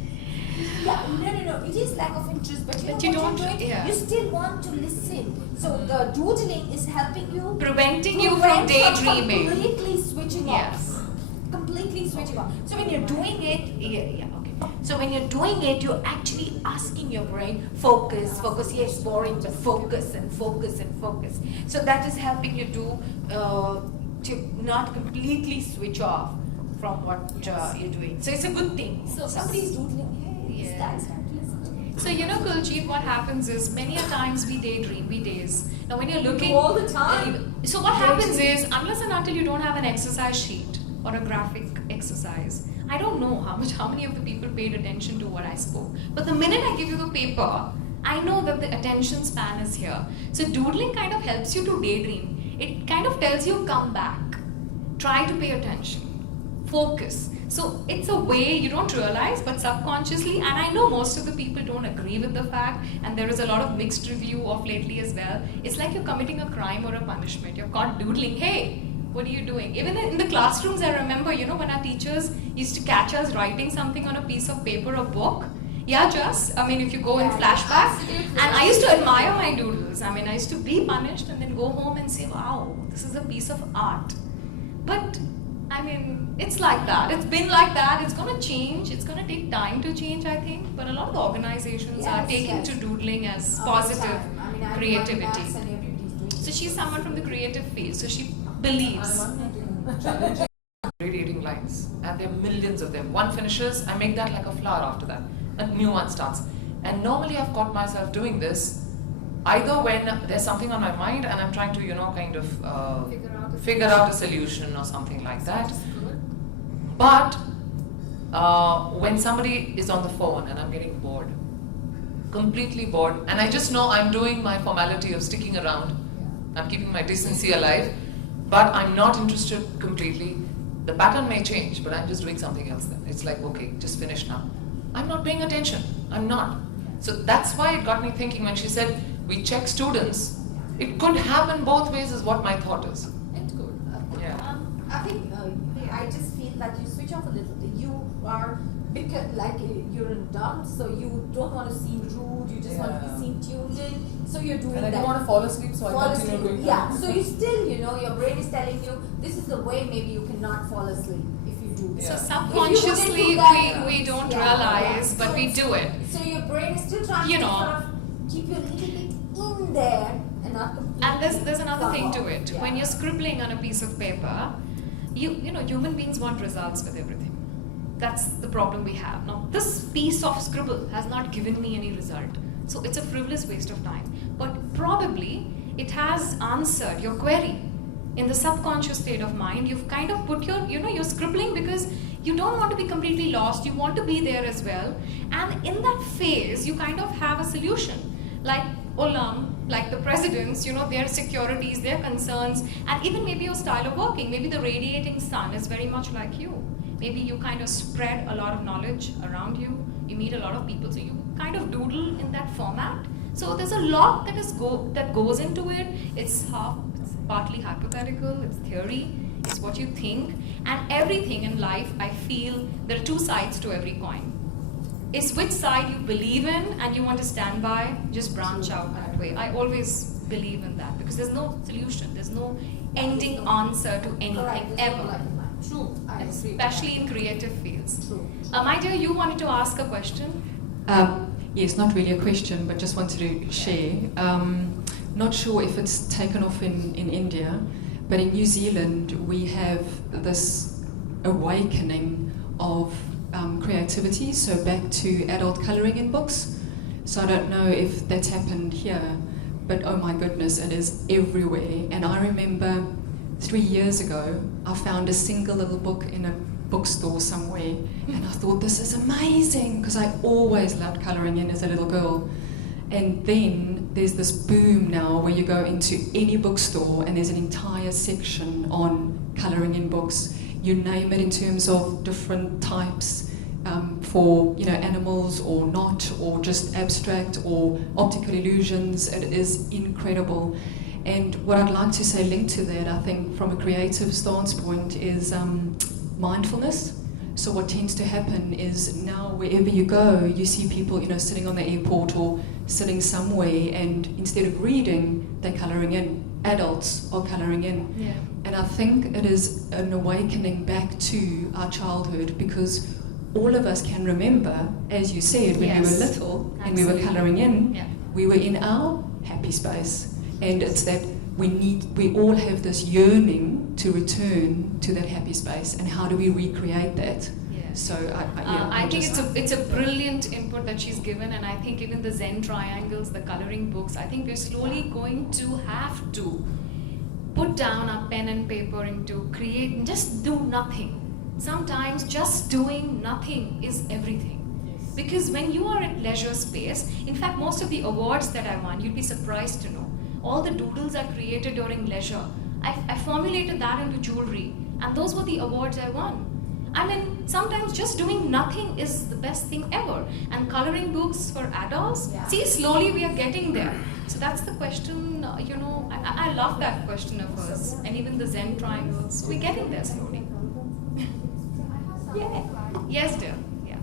Yeah, no. It is lack of interest, but you know don't. What you're doing? Yeah. You still want to listen. So the doodling is helping you, Preventing you from daydreaming. Completely switching Yes. off. Completely switching off. So when you're doing it, okay. So when you're doing it, you're actually asking your brain, focus. Yes, boring, but focus and focus and focus. So that is helping you to not completely switch off from what you're doing. So it's a good thing. So somebody's doodling. Hey, start listening. So you know, Kuljeet, what happens is many a times we daydream, we daze. Now when you're looking all the time. So what happens is, unless and until you don't have an exercise sheet or a graphic exercise, I don't know how many of the people paid attention to what I spoke. But the minute I give you the paper, I know that the attention span is here. So doodling kind of helps you to daydream. It kind of tells you, come back, try to pay attention, focus. So it's a way you don't realize, but subconsciously, and I know most of the people don't agree with the fact, and there is a lot of mixed review of lately as well. It's like you're committing a crime or a punishment. You're caught doodling. Hey, what are you doing? Even in the classrooms, I remember, when our teachers used to catch us writing something on a piece of paper or book. Yeah, if you go in flashback. And I used to admire my doodles. I used to be punished and then go home and say, wow, this is a piece of art. But, it's like that. It's been like that. It's going to change. It's going to take time to change, I think. But a lot of the organizations are taking to doodling as positive creativity. So she's someone from the creative field. So she believes. Challenging radiating lines, and there are millions of them. One finishes, I make that like a flower after that. A new one starts. And normally I've caught myself doing this either when there's something on my mind and I'm trying to, figure out a solution or something like that. But when somebody is on the phone and I'm getting bored, completely bored, and I just know I'm doing my formality of sticking around, I'm keeping my decency alive, but I'm not interested completely. The pattern may change, but I'm just doing something else then. It's like, okay, just finish now. I'm not paying attention. I'm not. So that's why it got me thinking when she said, we check students. It could happen both ways is what my thought is. It could. Yeah. I think I just feel that you switch off a little bit. You are, because you're an adult, so you don't want to seem rude. You just want to be seen tuned in. So you're doing and I that. don't want to fall asleep, so I continue doing that. Yeah. So you still, your brain is telling you this is the way maybe you cannot fall asleep if you do. So subconsciously we don't realize, but we do it. So your brain is still trying to sort of keep you a little bit in there and not completely. And there's another thing to it. Yeah. When you're scribbling on a piece of paper, human beings want results with everything. That's the problem we have. Now, this piece of scribble has not given me any result. So it's a frivolous waste of time. But probably it has answered your query. In the subconscious state of mind, you've kind of put you're scribbling because you don't want to be completely lost. You want to be there as well. And in that phase, you kind of have a solution. Like Olam, like the presidents, their securities, their concerns, and even maybe your style of working. Maybe the radiating sun is very much like you. Maybe you kind of spread a lot of knowledge around you. You meet a lot of people, so you kind of doodle in that format. So there's a lot that goes into it. It's partly hypothetical, it's theory, it's what you think, and everything in life, I feel there are two sides to every coin. It's which side you believe in and you want to stand by, just branch out that way. I always believe in that because there's no solution, there's no ending answer to anything ever. True. Especially in creative fields. My dear, you wanted to ask a question? Yes, not really a question, but just wanted to share. Not sure if it's taken off in India, but in New Zealand we have this awakening of creativity, so back to adult colouring in books. So I don't know if that's happened here, but oh my goodness, it is everywhere. And I remember 3 years ago, I found a single little book in a bookstore somewhere, and I thought, this is amazing, because I always loved colouring in as a little girl. And then there's this boom now where you go into any bookstore and there's an entire section on colouring in books. You name it in terms of different types, for animals or not, or just abstract or optical illusions. It is incredible. And what I'd like to say linked to that, I think from a creative stance point, is mindfulness. So what tends to happen is now wherever you go, you see people sitting on the airport or sitting somewhere, and instead of reading, they're colouring in. Adults are colouring in. Yeah. And I think it is an awakening back to our childhood, because all of us can remember, as you said, when we were little and we were colouring in, we were in our happy space. And it's that we all have this yearning to return to that happy space, and how do we recreate that? So I think it's a brilliant input that she's given, and I think even the Zen triangles, the coloring books, I think we're slowly going to have to put down our pen and paper and to create and just do nothing. Sometimes just doing nothing is everything. Because when you are at leisure space, in fact most of the awards that I won, you'd be surprised to know, all the doodles I created during leisure, I formulated that into jewelry, and those were the awards I won. I mean, sometimes just doing nothing is the best thing ever. And coloring books for adults, see, slowly we are getting there. So that's the question, I love that question of hers. And even the Zen triangles, we're getting there slowly. Yeah. Yes, dear. Yeah.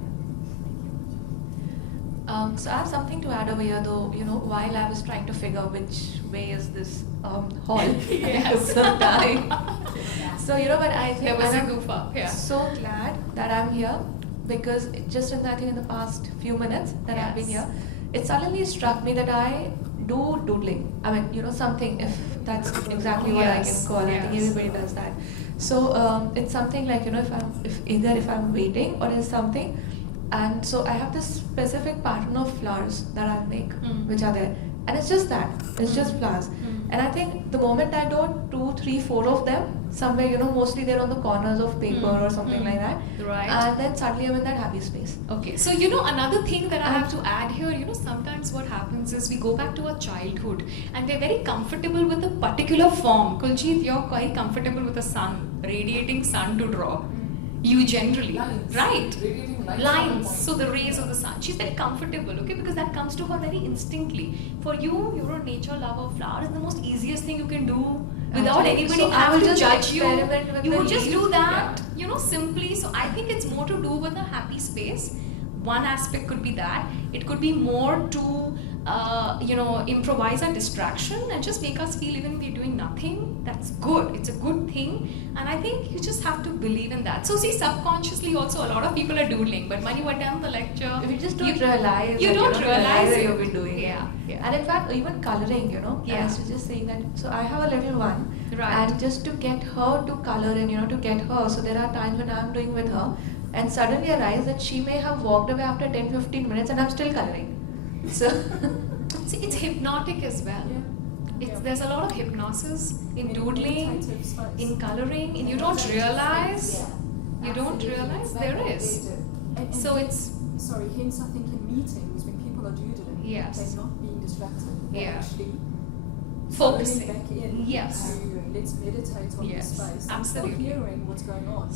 So I have something to add over here, though, while I was trying to figure which way is this hall, Yes. some time. So, but I think There was a I'm goof up, yeah. so glad that I'm here, because just in the past few minutes that I've been here, it suddenly struck me that I do doodling. I mean, something, if that's exactly what I can call it. I think everybody does that. So it's something like, if I'm waiting or is something, and so I have this specific pattern of flowers that I make, which are there. And it's just that. It's just flowers. And I think the moment I do 2, 3, 4 of them, somewhere, mostly they're on the corners of paper or something like that. Right. And then suddenly I'm in that happy space. Okay, so another thing that I have to add here, sometimes what happens is we go back to our childhood and we're very comfortable with a particular form. Kuljeet, you're quite comfortable with a sun, radiating sun to draw. You generally, right? Lines, so the rays of the sun. She's very comfortable, okay, because that comes to her very instinctively. For you, you're a nature lover. Flowers is the most easiest thing you can do without anybody having to judge you. You would just do that, simply. So I think it's more to do with a happy space. One aspect could be that. It could be more to, improvise a distraction and just make us feel even if we're doing nothing, that's good. It's a good thing. And I think you just have to believe in that. So see, subconsciously also a lot of people are doodling, but when you attend the lecture, you just don't realize. You don't realize that it. you've been doing it. Yeah. And in fact, even coloring, I was just saying that. So I have a little one, and just to get her to color and to get her. So there are times when I'm doing with her, and suddenly I realize that she may have walked away after 10-15 minutes, and I'm still coloring. So see, it's hypnotic as well. There's a lot of hypnosis in doodling, in coloring, and you don't realize there is. So it's... Sorry, hence I think in meetings, when people are doodling, they're not being distracted. They're actually focusing back in to let's meditate on this space. Absolutely. I'm still hearing what's going on,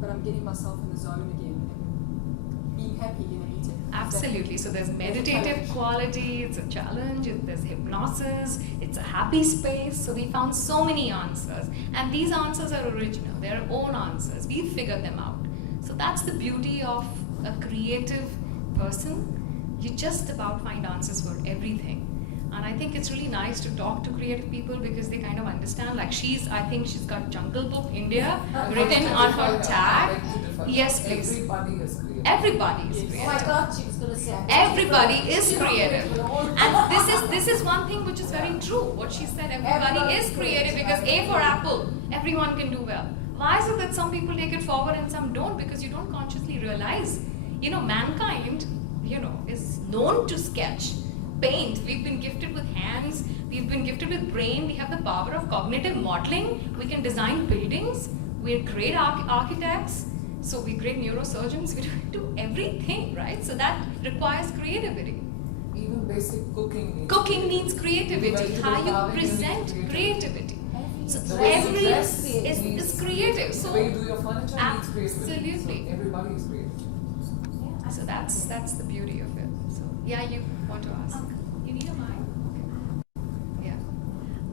but I'm getting myself in the zone again, being happy in a meeting. Absolutely. So there's meditative quality, it's a challenge, there's hypnosis, it's a happy space. So we found so many answers. And these answers are original, they're our own answers. We figured them out. So that's the beauty of a creative person. You just about find answers for everything. And I think it's really nice to talk to creative people because they kind of understand. Like I think she's got Jungle Book India written on her tag. Yes, please. Everybody is creative. Oh, I thought she was going to say everybody is creative. And this is one thing which is very true. What she said, everybody is creative because A for apple, everyone can do well. Why is it that some people take it forward and some don't? Because you don't consciously realize, mankind, is known to sketch. paint, we've been gifted with hands, we've been gifted with brain, we have the power of cognitive modeling, we can design buildings, we're great architects, so we're great neurosurgeons, we do everything, right? So that requires creativity. Even basic cooking. Cooking needs creativity. How you present creativity. So every is creative. So the way you do your furniture needs creativity. Absolutely. So everybody is creative. Yeah. So that's the beauty of it. So yeah, you want to ask? You need a mic? Okay. Yeah.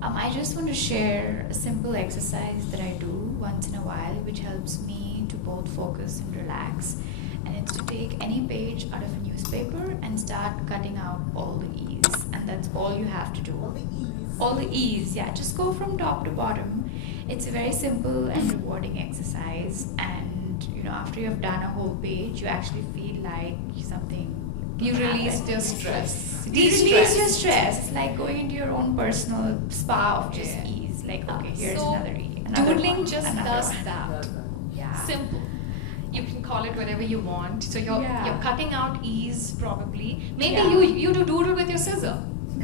I just want to share a simple exercise that I do once in a while, which helps me to both focus and relax. And it's to take any page out of a newspaper and start cutting out all the E's. And that's all you have to do. All the E's? All the E's, yeah. Just go from top to bottom. It's a very simple and rewarding exercise. And, you know, after you've done a whole page, you actually feel like something. You release your stress. You release your stress. It's like going into your own personal spa of just E's. Like, okay, here's So another E. Another doodling one, just another does one. that. Yeah. Simple. You can call it whatever you want. So you're cutting out E's probably. Maybe you do doodle with your scissor.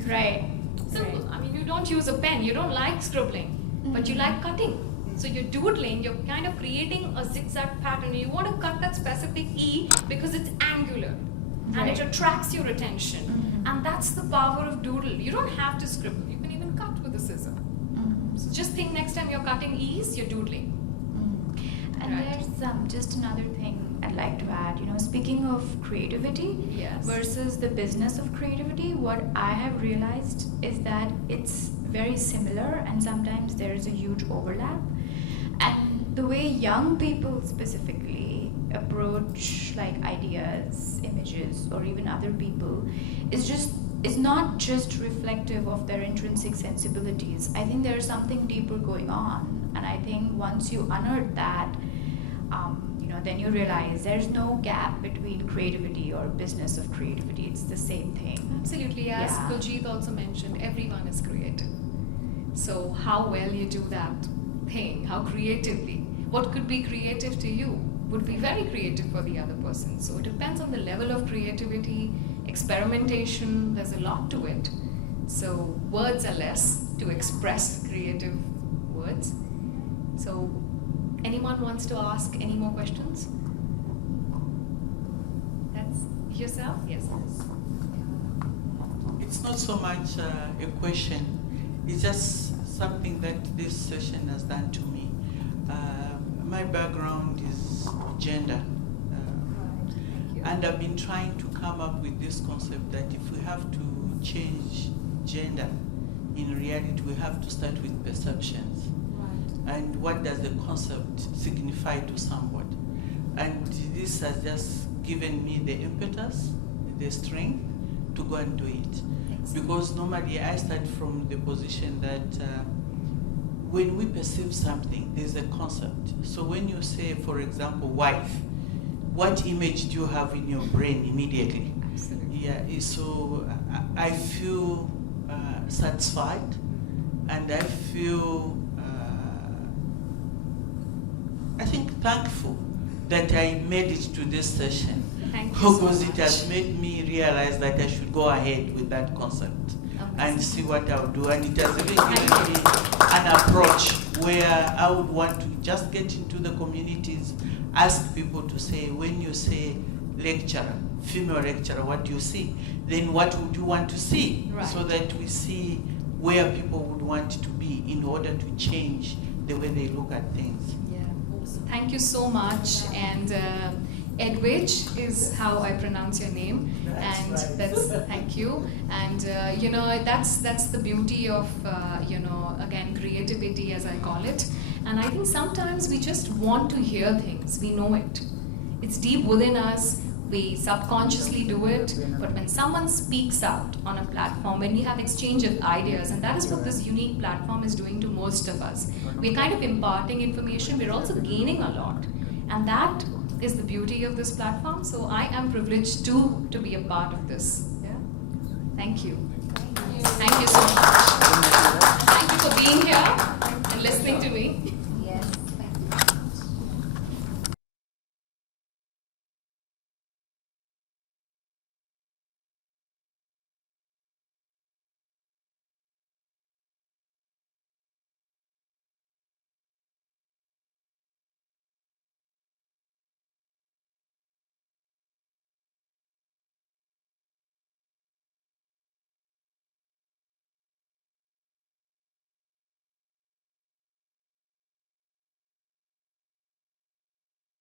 Right. Simple. Right. I mean, you don't use a pen. You don't like scribbling, but you like cutting. So you're doodling. You're kind of creating a zigzag pattern. You want to cut that specific E because it's angular, and it attracts your attention. And that's the power of doodle. You don't have to scribble. You can even cut with a scissor. So just think next time you're cutting E's, you're doodling. And there's just another thing I'd like to add. You know, speaking of creativity versus the business of creativity, what I have realized is that it's very similar, and sometimes there's a huge overlap. And the way young people specifically approach like ideas, images, or even other people is not just reflective of their intrinsic sensibilities. I think there's something deeper going on, and I think once you unearth that, you know, then you realize there's no gap between creativity or business of creativity. It's the same thing. Absolutely. As Kuljit also mentioned, everyone is creative. So how well you do that thing, how creatively, what could be creative to you would be very creative for the other person. So it depends on the level of creativity, experimentation, there's a lot to it. So words are less to express creative words. So anyone wants to ask any more questions? That's yourself? Yes. It's not so much a question, it's just something that this session has done to me. My background is gender. And I've been trying to come up with this concept that if we have to change gender, in reality we have to start with perceptions. And what does the concept signify to someone? And this has just given me the impetus, the strength to go and do it. Because normally I start from the position that when we perceive something, there's a concept. So when you say, for example, wife, what image do you have in your brain immediately? Absolutely. Yeah, so I feel satisfied, and I feel, I think, thankful that I made it to this session. Thank you because so it has made me realize that I should go ahead with that concept and see what I'll do. And it has even given me an approach where I would want to just get into the communities, ask people to say, when you say lecturer, female lecturer, what do you see? Then what would you want to see? Right. So that we see where people would want to be in order to change the way they look at things. Yeah, awesome. Thank you so much. And Edwidge is how I pronounce your name, and that's thank you. And you know, that's the beauty of you know, again, creativity as I call it. And I think sometimes we just want to hear things. We know it. It's deep within us. We subconsciously do it. But when someone speaks out on a platform, when we have exchange of ideas, and that is what this unique platform is doing to most of us. We're kind of imparting information. We're also gaining a lot, and that is the beauty of this platform. So I am privileged to be a part of this. Yeah. Thank you. Thank you so much.